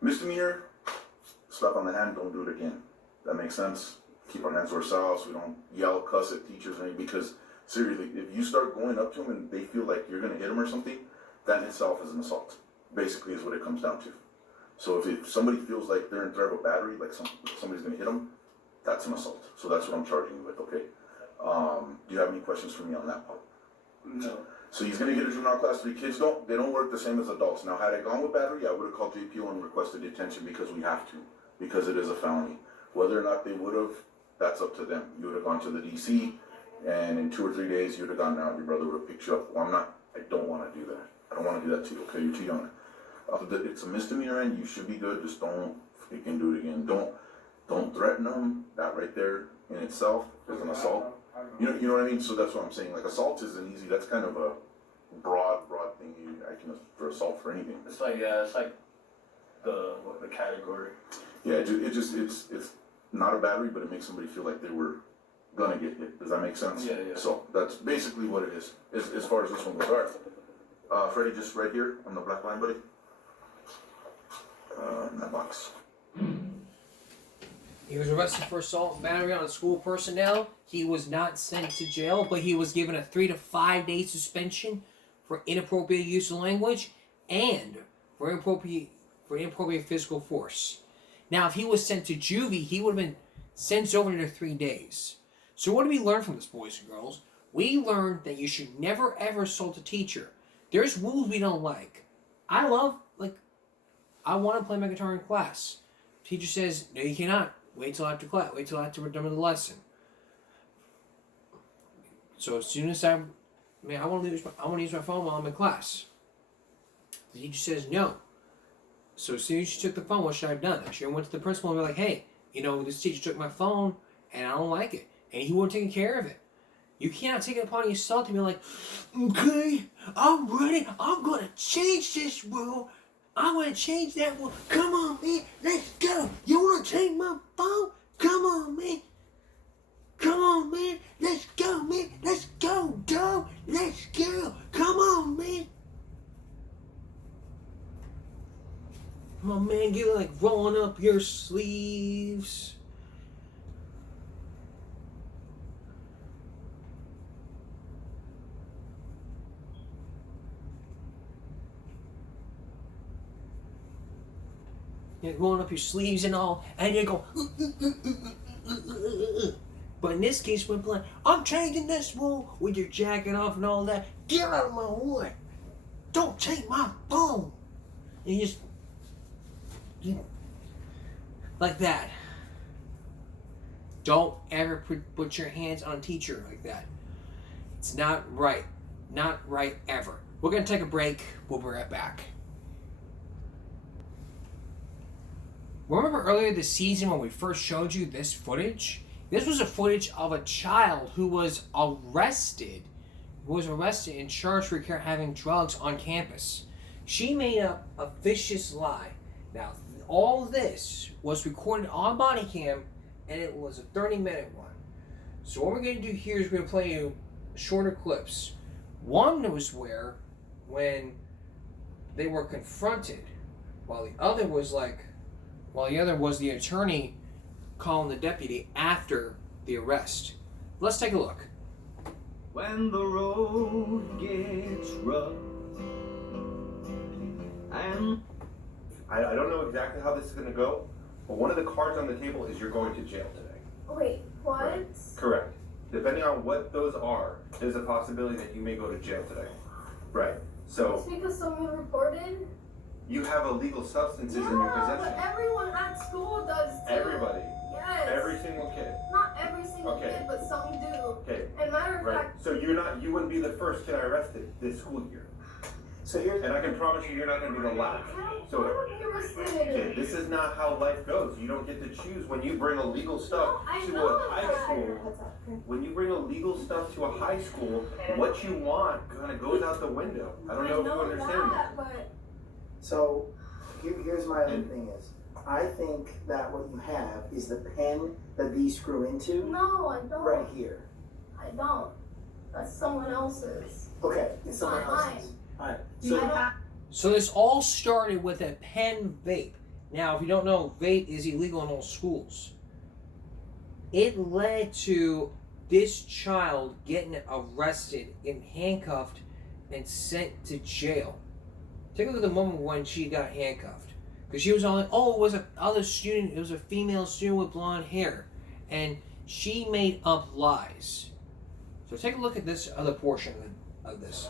Misdemeanor, slap on the hand, don't do it again. That makes sense? Keep our hands to ourselves, we don't yell, cuss at teachers, or anything, because seriously, if you start going up to them and they feel like you're going to hit them or something, that in itself is an assault, basically is what it comes down to. So if somebody feels like they're in threat of a battery, like somebody's going to hit them, that's an assault. So that's what I'm charging you with, okay? Do you have any questions for me on that part? No. So he's going to get a juvenile class 3. Kids don't work the same as adults. Now, had I gone with battery, I would have called JPO and requested detention because we have to, because it is a felony. Whether or not they would have, that's up to them. You would have gone to the DC, and in 2 or 3 days, you would have gone out, your brother would have picked you up. Well, I don't want to do that. I don't want to do that to you, okay? You're too young. It's a misdemeanor, and you should be good. Just don't freaking do it again. Don't threaten them. That right there in itself is an assault. You know what I mean? So that's what I'm saying. Like, assault isn't easy. That's kind of a broad thing. I can for assault for anything. It's like the category. Yeah, it's not a battery, but it makes somebody feel like they were gonna get hit. Does that make sense? Yeah. So that's basically what it is. As far as this one goes. All right. Freddie, just right here on the black line, buddy. In that box. He was arrested for assault and battery on school personnel. He was not sent to jail, but he was given a 3 to 5 day suspension for inappropriate use of language and for inappropriate physical force. Now, if he was sent to juvie, he would have been sent over to 3 days. So what do we learn from this, boys and girls? We learned that you should never ever assault a teacher. There's rules we don't like. I want to play my guitar in class. Teacher says, no, you cannot. Wait till after class. Wait till after we're done with the lesson. So as soon as I want to use my phone while I'm in class. The teacher says no. So as soon as she took the phone, what should I have done? I should have went to the principal and be like, hey, this teacher took my phone and I don't like it. and he would have taken care of it. You cannot take it upon yourself to be like, okay, I'm ready. I'm going to change this rule. I'm going to change that rule. Come on, man. Let's go. You want to change my phone? Come on, man. Come on, man. Let's go, man. Let's go, dog. Let's go. Come on, man. Come on, man. Get like rolling up your sleeves. You're rolling up your sleeves and all, and you go. But in this case, we're playing. I'm changing this rule with your jacket off and all that. Get out of my way! Don't take my phone. And you just like that. Don't ever put your hands on a teacher like that. It's not right. Not right ever. We're gonna take a break. We'll be right back. Remember earlier this season when we first showed you this footage? This was a footage of a child who was arrested. And charged for having drugs on campus. She made up a vicious lie. Now, all this was recorded on Bodycam, and it was a 30-minute one. So what we're going to do here is we're going to play you shorter clips. One was when they were confronted, while the other was the attorney calling the deputy after the arrest. Let's take a look. When the road gets rough and I don't know exactly how this is going to go, but one of the cards on the table is you're going to jail today. Wait, what? Right. Correct. Depending on what those are, there's a possibility that you may go to jail today. Right. So Just because someone reported? you have illegal substances in your possession. But everyone at school does too. Everybody. Yes. Every single kid. Not every single Okay. kid, but some do. Okay. And matter of Right. fact, So you wouldn't be the first kid I arrested this school year. So here's, and I can promise you, you're not going to be the last. So okay, this is not how life goes. You don't get to choose when you bring illegal stuff to a high school. When you bring illegal stuff to a high school, what you want kind of goes out the window. I don't know if you understand that. But So here's my other thing is, I think that what you have is the pen that these screw into. no, I don't. Right here. I don't. That's someone else's. Okay, it's someone not else's. mine. Alright. So this all started with a pen vape. Now, if you don't know, vape is illegal in all schools. It led to this child getting arrested and handcuffed and sent to jail. Take a look at the moment when she got handcuffed. Because she was on, it was another student, it was a female student with blonde hair. And she made up lies. So take a look at this other portion of this.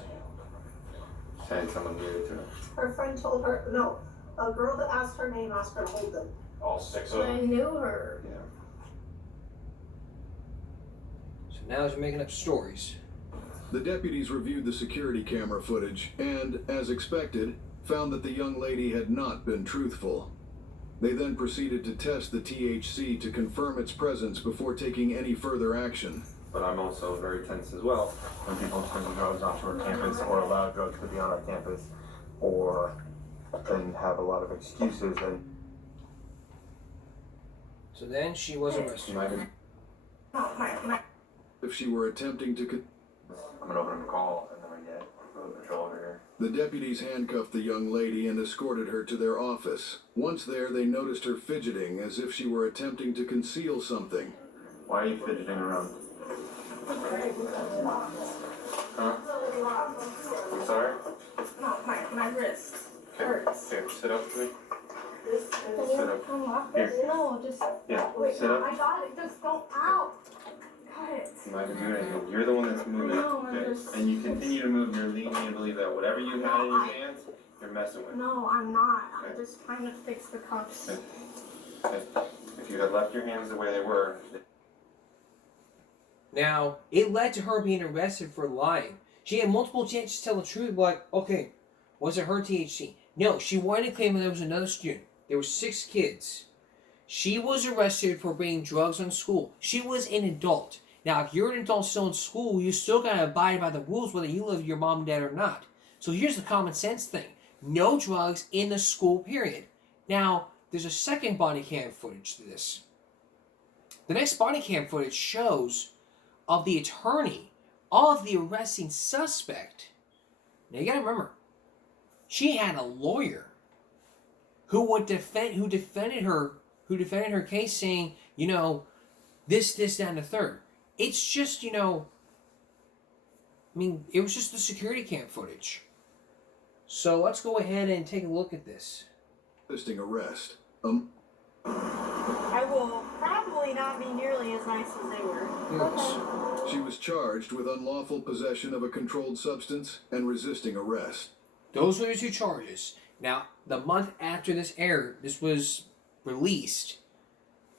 Saying someone needed to. Her friend told her, no, a girl that asked her name asked her to hold them. All six of I them? knew her. Yeah. So now she's making up stories. The deputies reviewed the security camera footage and, as expected, found that the young lady had not been truthful. They then proceeded to test the THC to confirm its presence before taking any further action. But I'm also very tense as well when people bring drugs onto our campus or allow drugs to be on our campus or then have a lot of excuses and So then she was arrested. If she were attempting to I'm gonna open up a call and then I get the patrol over here. The deputies handcuffed the young lady and escorted her to their office. Once there, they noticed her fidgeting as if she were attempting to conceal something. Why are you fidgeting around? Huh? I'm sorry? No, my wrist hurts. Here, sit up with me. Can Sit you up. come off Here. this? No, just Yeah, wait. sit No, up. I got it. Just don't. Ow. Got it. I'm not gonna do anything. You're the one that's moving. No, I'm Okay? just- And you continue to move, you're leading me to believe that whatever you had in your hands, you're messing with. No, I'm not. Okay. I'm just trying to fix the cuffs. Okay. If you had left your hands the way they were, Now, it led to her being arrested for lying. She had multiple chances to tell the truth, like, okay, was it her THC? No, she wanted to claim that there was another student. There were 6 kids. She was arrested for bringing drugs on school. She was an adult. Now, if you're an adult still in school, you still gotta abide by the rules whether you live with your mom and dad or not. So here's the common sense thing. No drugs in the school period. Now, there's a second body cam footage to this. The next body cam footage shows of the attorney of the arresting suspect. Now you gotta remember, she had a lawyer who defended her case, saying, you know, this, that, and the third. It's just, you know, I mean, it was just the security cam footage. So let's go ahead and take a look at this. Resisting arrest. I will probably not be nearly as nice as they were. Yes. She was charged with unlawful possession of a controlled substance and resisting arrest. Those were the two charges. Now, the month after this aired, this was released,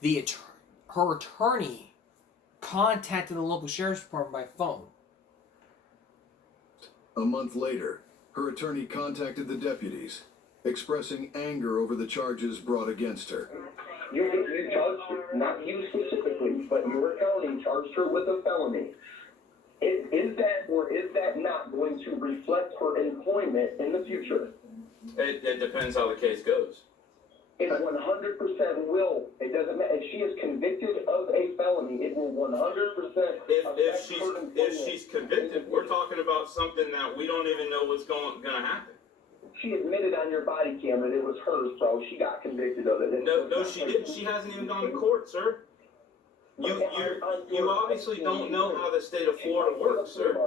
her attorney contacted the local sheriff's department by phone. A month later, her attorney contacted the deputies, expressing anger over the charges brought against her. You charged, not you specifically, but your attorney charged her with a felony. Is that or is that not going to reflect her employment in the future? It depends how the case goes. It 100% will. It doesn't matter. If she is convicted of a felony, it will 100%. If she's convicted, we're talking about something that we don't even know what's going to happen. She admitted on your body cam that it was hers, bro. She got convicted of it. No, she didn't. She hasn't even gone to court, sir. You obviously don't know how the state of Florida works, sir.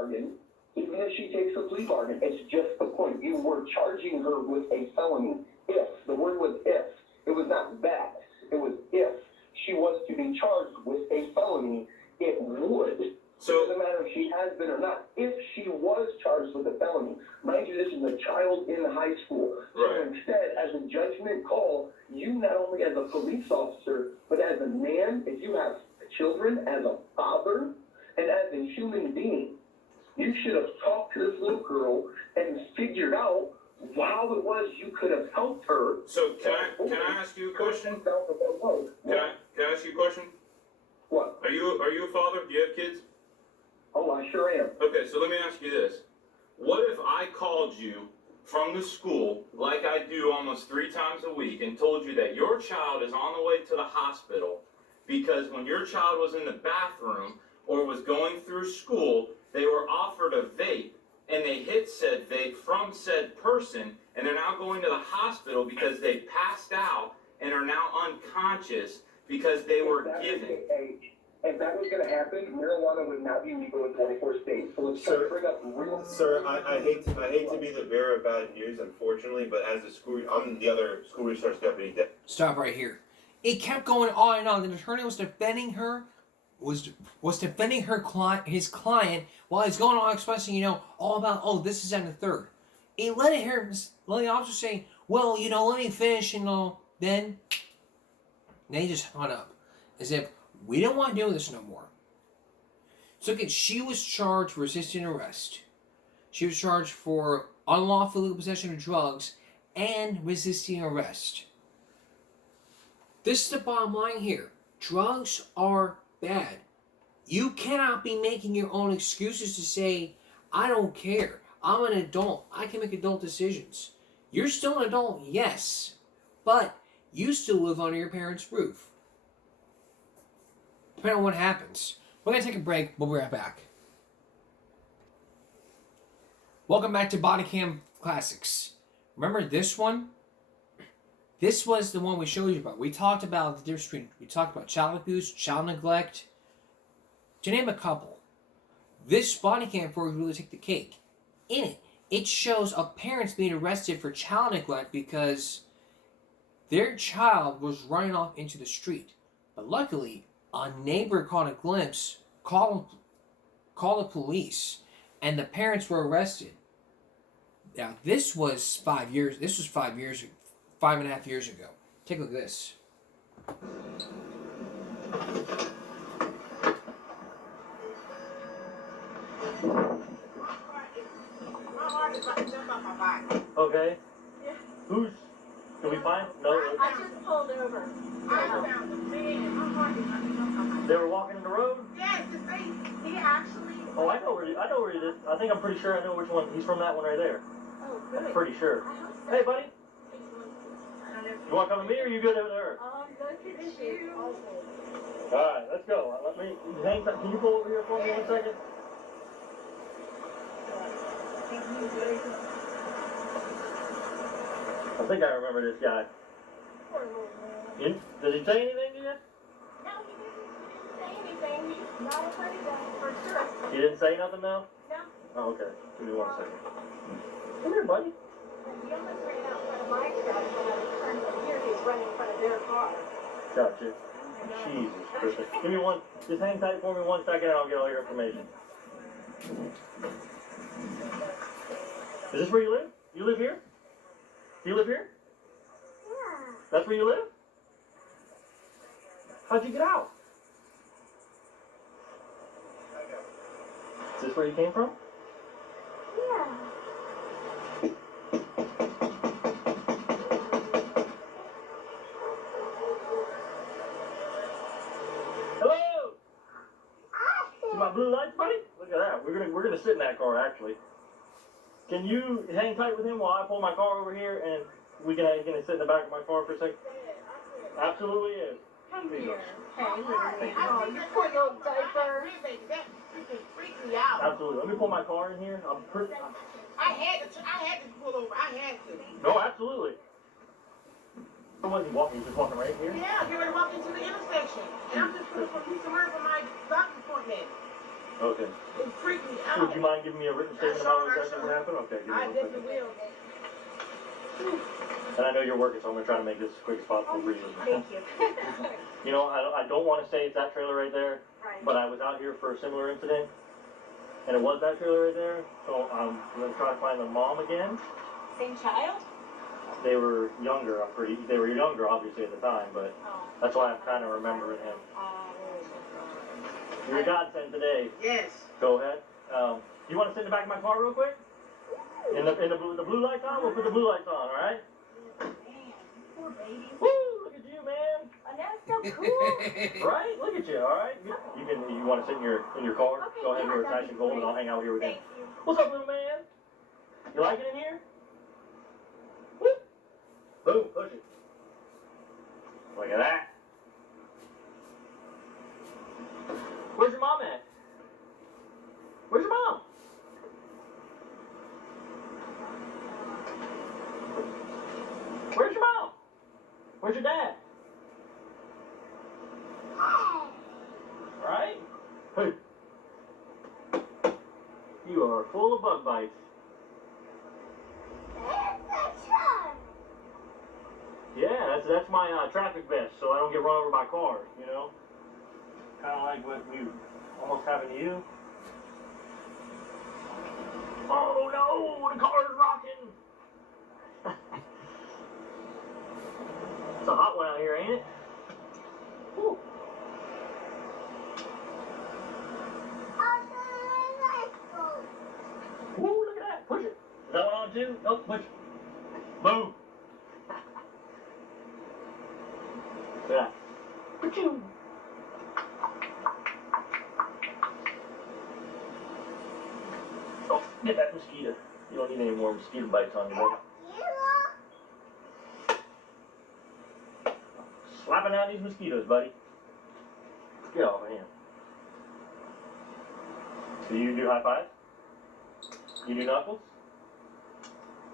Even if she takes a plea bargain, it's just the point. You were charging her with a felony. If. The word was if. It was not that. It was if she was to be charged with a felony, it would. So it doesn't matter if she has been or not. If she was charged with a felony, mind you, this is a child in high school. So instead, as a judgment call, you not only as a police officer, but as a man, if you have children, as a father, and as a human being, you should have talked to this little girl and figured out how it was you could have helped her. So can I ask you a question? Can I ask you a question? What? Are you a father? Do you have kids? Oh, I sure am. Okay, so let me ask you this. What if I called you from the school, like I do almost 3 times a week, and told you that your child is on the way to the hospital because when your child was in the bathroom or was going through school, they were offered a vape, and they hit said vape from said person, and they're now going to the hospital because they passed out and are now unconscious because they were given. If that was going to happen, marijuana would not be legal in 24 states. So let's try to bring up real. Sir, I hate to be the bearer of bad news, unfortunately, but as a school, I'm the other school resource deputy. Stop right here. It kept going on and on. The attorney was defending her, was defending his client, while he's going on expressing, you know, all about, oh, this is and the third. It let the officer say, well, you know, let me finish, and then he just hung up, as if we don't want to do this no more. So again, she was charged for resisting arrest. She was charged for unlawful illegal possession of drugs and resisting arrest. This is the bottom line here. Drugs are bad. You cannot be making your own excuses to say, I don't care. I'm an adult. I can make adult decisions. You're still an adult, yes. But you still live under your parents' roof. Depending on what happens. We're going to take a break. We'll be right back. Welcome back to Bodycam Classics. Remember this one? This was the one we showed you about. We talked about the difference between, we talked about child abuse, child neglect, to name a couple. This Bodycam footage really took the cake. In it, it shows of parents being arrested for child neglect because their child was running off into the street. But luckily, a neighbor caught a glimpse, called the police, and the parents were arrested. Now, this was 5 years. This was 5 years, 5.5 years ago. Take a look at this. Okay. Who's Can we find? No. I just pulled over. I found them dead in my parking lot. They were walking in the road? Yes, he actually. Oh, I know where it is. I think I'm pretty sure I know which one. He's from that one right there. Oh, good. I'm pretty sure. Hey, buddy. You want to come to me or you good over there? Look at you. All right, let's go. Let me hang. Can you pull over here for me 1 second? I think I remember this guy. Does he say anything to you? No, he didn't say anything. He's not afraid of them, for sure. He didn't say nothing now? No. Oh, okay. Give me 1 second. Come here, buddy. He almost ran out in front of my truck when I turned from here. He's running in front of their car. Gotcha. Jesus Christ. Give me one. Just hang tight for me 1 second and I'll get all your information. Is this where you live? You live here? Do you live here? Yeah. That's where you live? How'd you get out? Is this where you came from? Yeah. Hello? See my blue lights, buddy? Look at that. We're gonna sit in that car actually. Can you hang tight with him while I pull my car over here and we can sit in the back of my car for a second? Absolutely is. Come here. Hey, oh, you poor little diaper. Freak me out. Absolutely. Let me pull my car in here. I had to pull over. I had to. No, absolutely. Where was he walking? He was just walking right here? Yeah, get ready to walk into the intersection. And I'm just looking for a piece of work for my doctor's appointment. Okay. It freaked me out. Would you mind giving me a written statement about what exactly happened? Okay, give me I 1 definitely second. will. And I know you're working, so I'm going to try to make this as quick as possible for you. Thank you. You know, I don't want to say it's that trailer right there, Right. but I was out here for a similar incident, and it was that trailer right there, so I'm going to try to find the mom again. Same child? They were younger, they were younger obviously at the time, but that's why I'm kind of remembering him. You're a godsend today. Yes. Go ahead. You want to sit in the back of my car real quick? In the blue lights on? We'll put the blue lights on, all right? Poor baby. Woo! Look at you, man. That's so cool. Right? Look at you, all right? You want to sit in your car? Okay, Go ahead, yeah, where it's that'd nice be and cold, and great. I'll hang out here with you. Thank you. What's up, little man? You like it in here? Woo! Boom, push it. Look at that. Where's your mom at? Where's your mom? Where's your mom? Where's your dad? Right? Hey. You are full of bug bites. Yeah, that's my traffic vest, so I don't get run over by cars, you know? Kind of like what we almost happened to you. Oh no, the car is rocking! It's a hot one out here, ain't it? Woo. Woo, look at that. Push it. Is that one on too? Nope, push it. Boom. Look at that. Ka-choo. Oh, get that mosquito. You don't need any more mosquito bites on you, buddy. Slapping out these mosquitoes, buddy. Get off of him. So you do high fives? You do knuckles?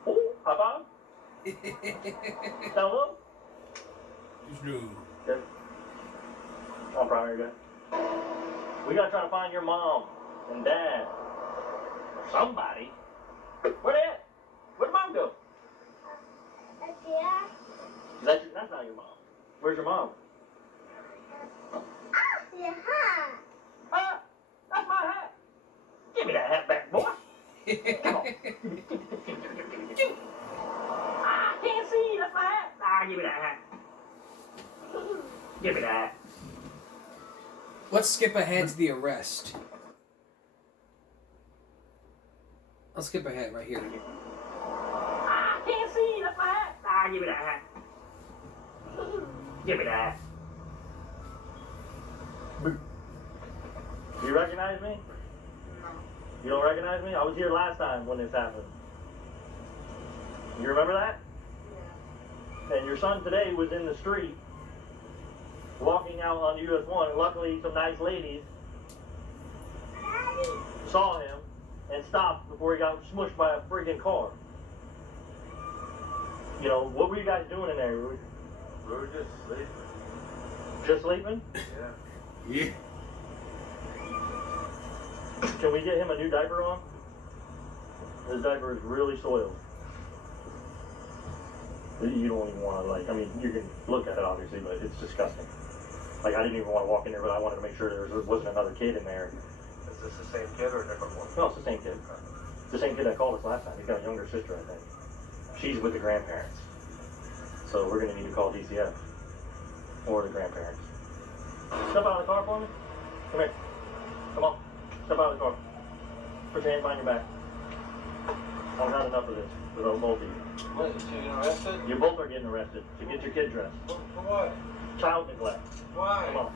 Oh, high five? Down low? Good. I'm primary guy. We gotta try to find your mom and dad. Or somebody. Where they at? Where'd mom go? That's not your mom. Where's your mom? Ah, that's my hat. Give me that hat back, boy. Come on. I can't see. That's my hat. Ah, give me that hat. Give me that. Let's skip ahead to the arrest. I'll skip ahead right here. I can't see. That's my hat. Ah, give me that hat. Give me that. You recognize me? No. You don't recognize me? I was here last time when this happened. You remember that? Yeah. And your son today was in the street, walking out on US 1, and luckily some nice ladies saw him and stopped before he got smushed by a friggin' car. You know, what were you guys doing in there? We were just sleeping. Just sleeping? Yeah. Yeah. Can we get him a new diaper on? His diaper is really soiled. You don't even want to, like, I mean, you can look at it obviously, but it's disgusting. Like, I didn't even want to walk in there, but I wanted to make sure there wasn't another kid in there. Is this the same kid or a different one? No, it's the same kid. It's the same kid that called us last time. He's got a younger sister, I think. She's with the grandparents. So we're going to need to call DCF. Or the grandparents. Step out of the car for me. Come here. Come on. Step out of the car. Put your hands behind your back. I've had enough of this with both of you. What, you getting arrested? You both are getting arrested to get your kid dressed. For what? Child neglect. Why? Come on.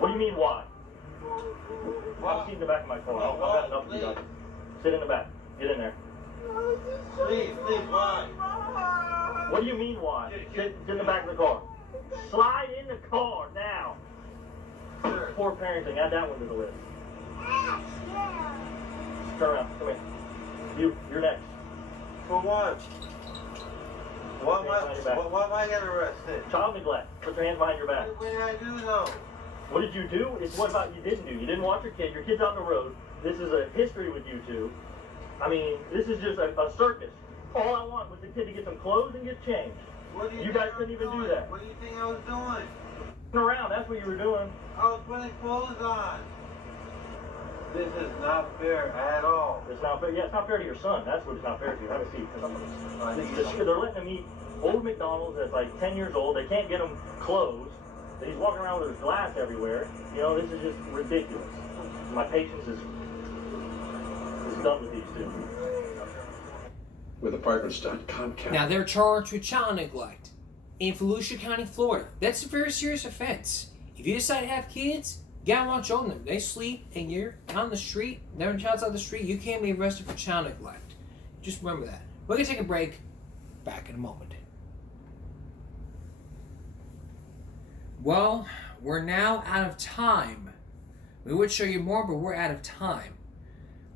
What do you mean, why? I've seen the back of my car. I've had enough of you guys. Sit in the back. Get in there. Please, why? What do you mean, why? Sit in the back of the car. Slide in the car now. Sure. Poor parenting. Add that one to the list. Turn around. Come here. You're next. For what? Why am I getting arrested? Child neglect. Put your hands behind your back. What did I do though? What did you do? It's what about you didn't do. You didn't watch your kid. Your kid's out on the road. This is a history with you two. I mean, this is just a circus. All I want was the kid to get some clothes and get changed. What do You guys couldn't even do that. What do you think I was doing? Around, that's what you were doing. I was putting clothes on. This is not fair at all. It's not fair. Yeah, it's not fair to your son. That's what it's not fair to. Have a seat. They're letting him eat old McDonald's that's like 10 years old. They can't get him clothes. He's walking around with his glass everywhere. You know, this is just ridiculous. My patience is done with these two. With apartments.com. Now they're charged with child neglect in Volusia County, Florida. That's a very serious offense. If you decide to have kids, you gotta watch on them. They sleep and you're on the street, their child's on the street, you can't be arrested for child neglect. Just remember that. We're gonna take a break. Back in a moment. Well, we're now out of time. We would show you more, but we're out of time.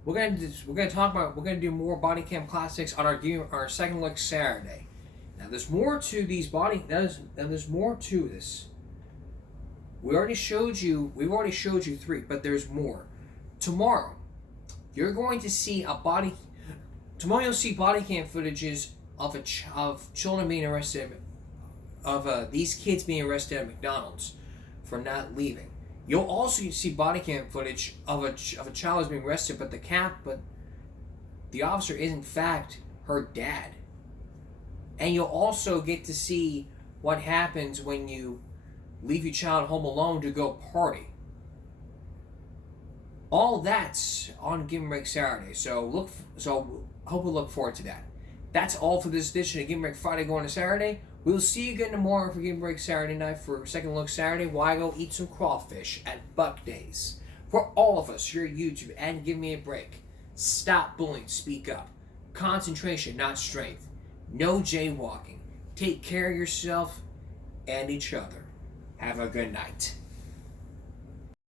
We're gonna do more body cam classics on our second look Saturday. Now there's more to these there's more to this. We've already showed you 3, but there's more. Tomorrow, you're going to see tomorrow you'll see body cam footages of children being arrested, of these kids being arrested at McDonald's for not leaving. You'll also see body cam footage of a child who's being arrested, but the officer is in fact her dad. And you'll also get to see what happens when you leave your child home alone to go party. All that's on Give 'em Break Saturday, so hope we look forward to that. That's all for this edition of Give 'em Break Friday going to Saturday. We'll see you again tomorrow for Give 'em Break Saturday night for Second Look Saturday, while I go eat some crawfish at Buck Days. For all of us here at YouTube and Give Me a Break, stop bullying, speak up. Concentration, not strength. No jaywalking. Take care of yourself and each other. Have a good night.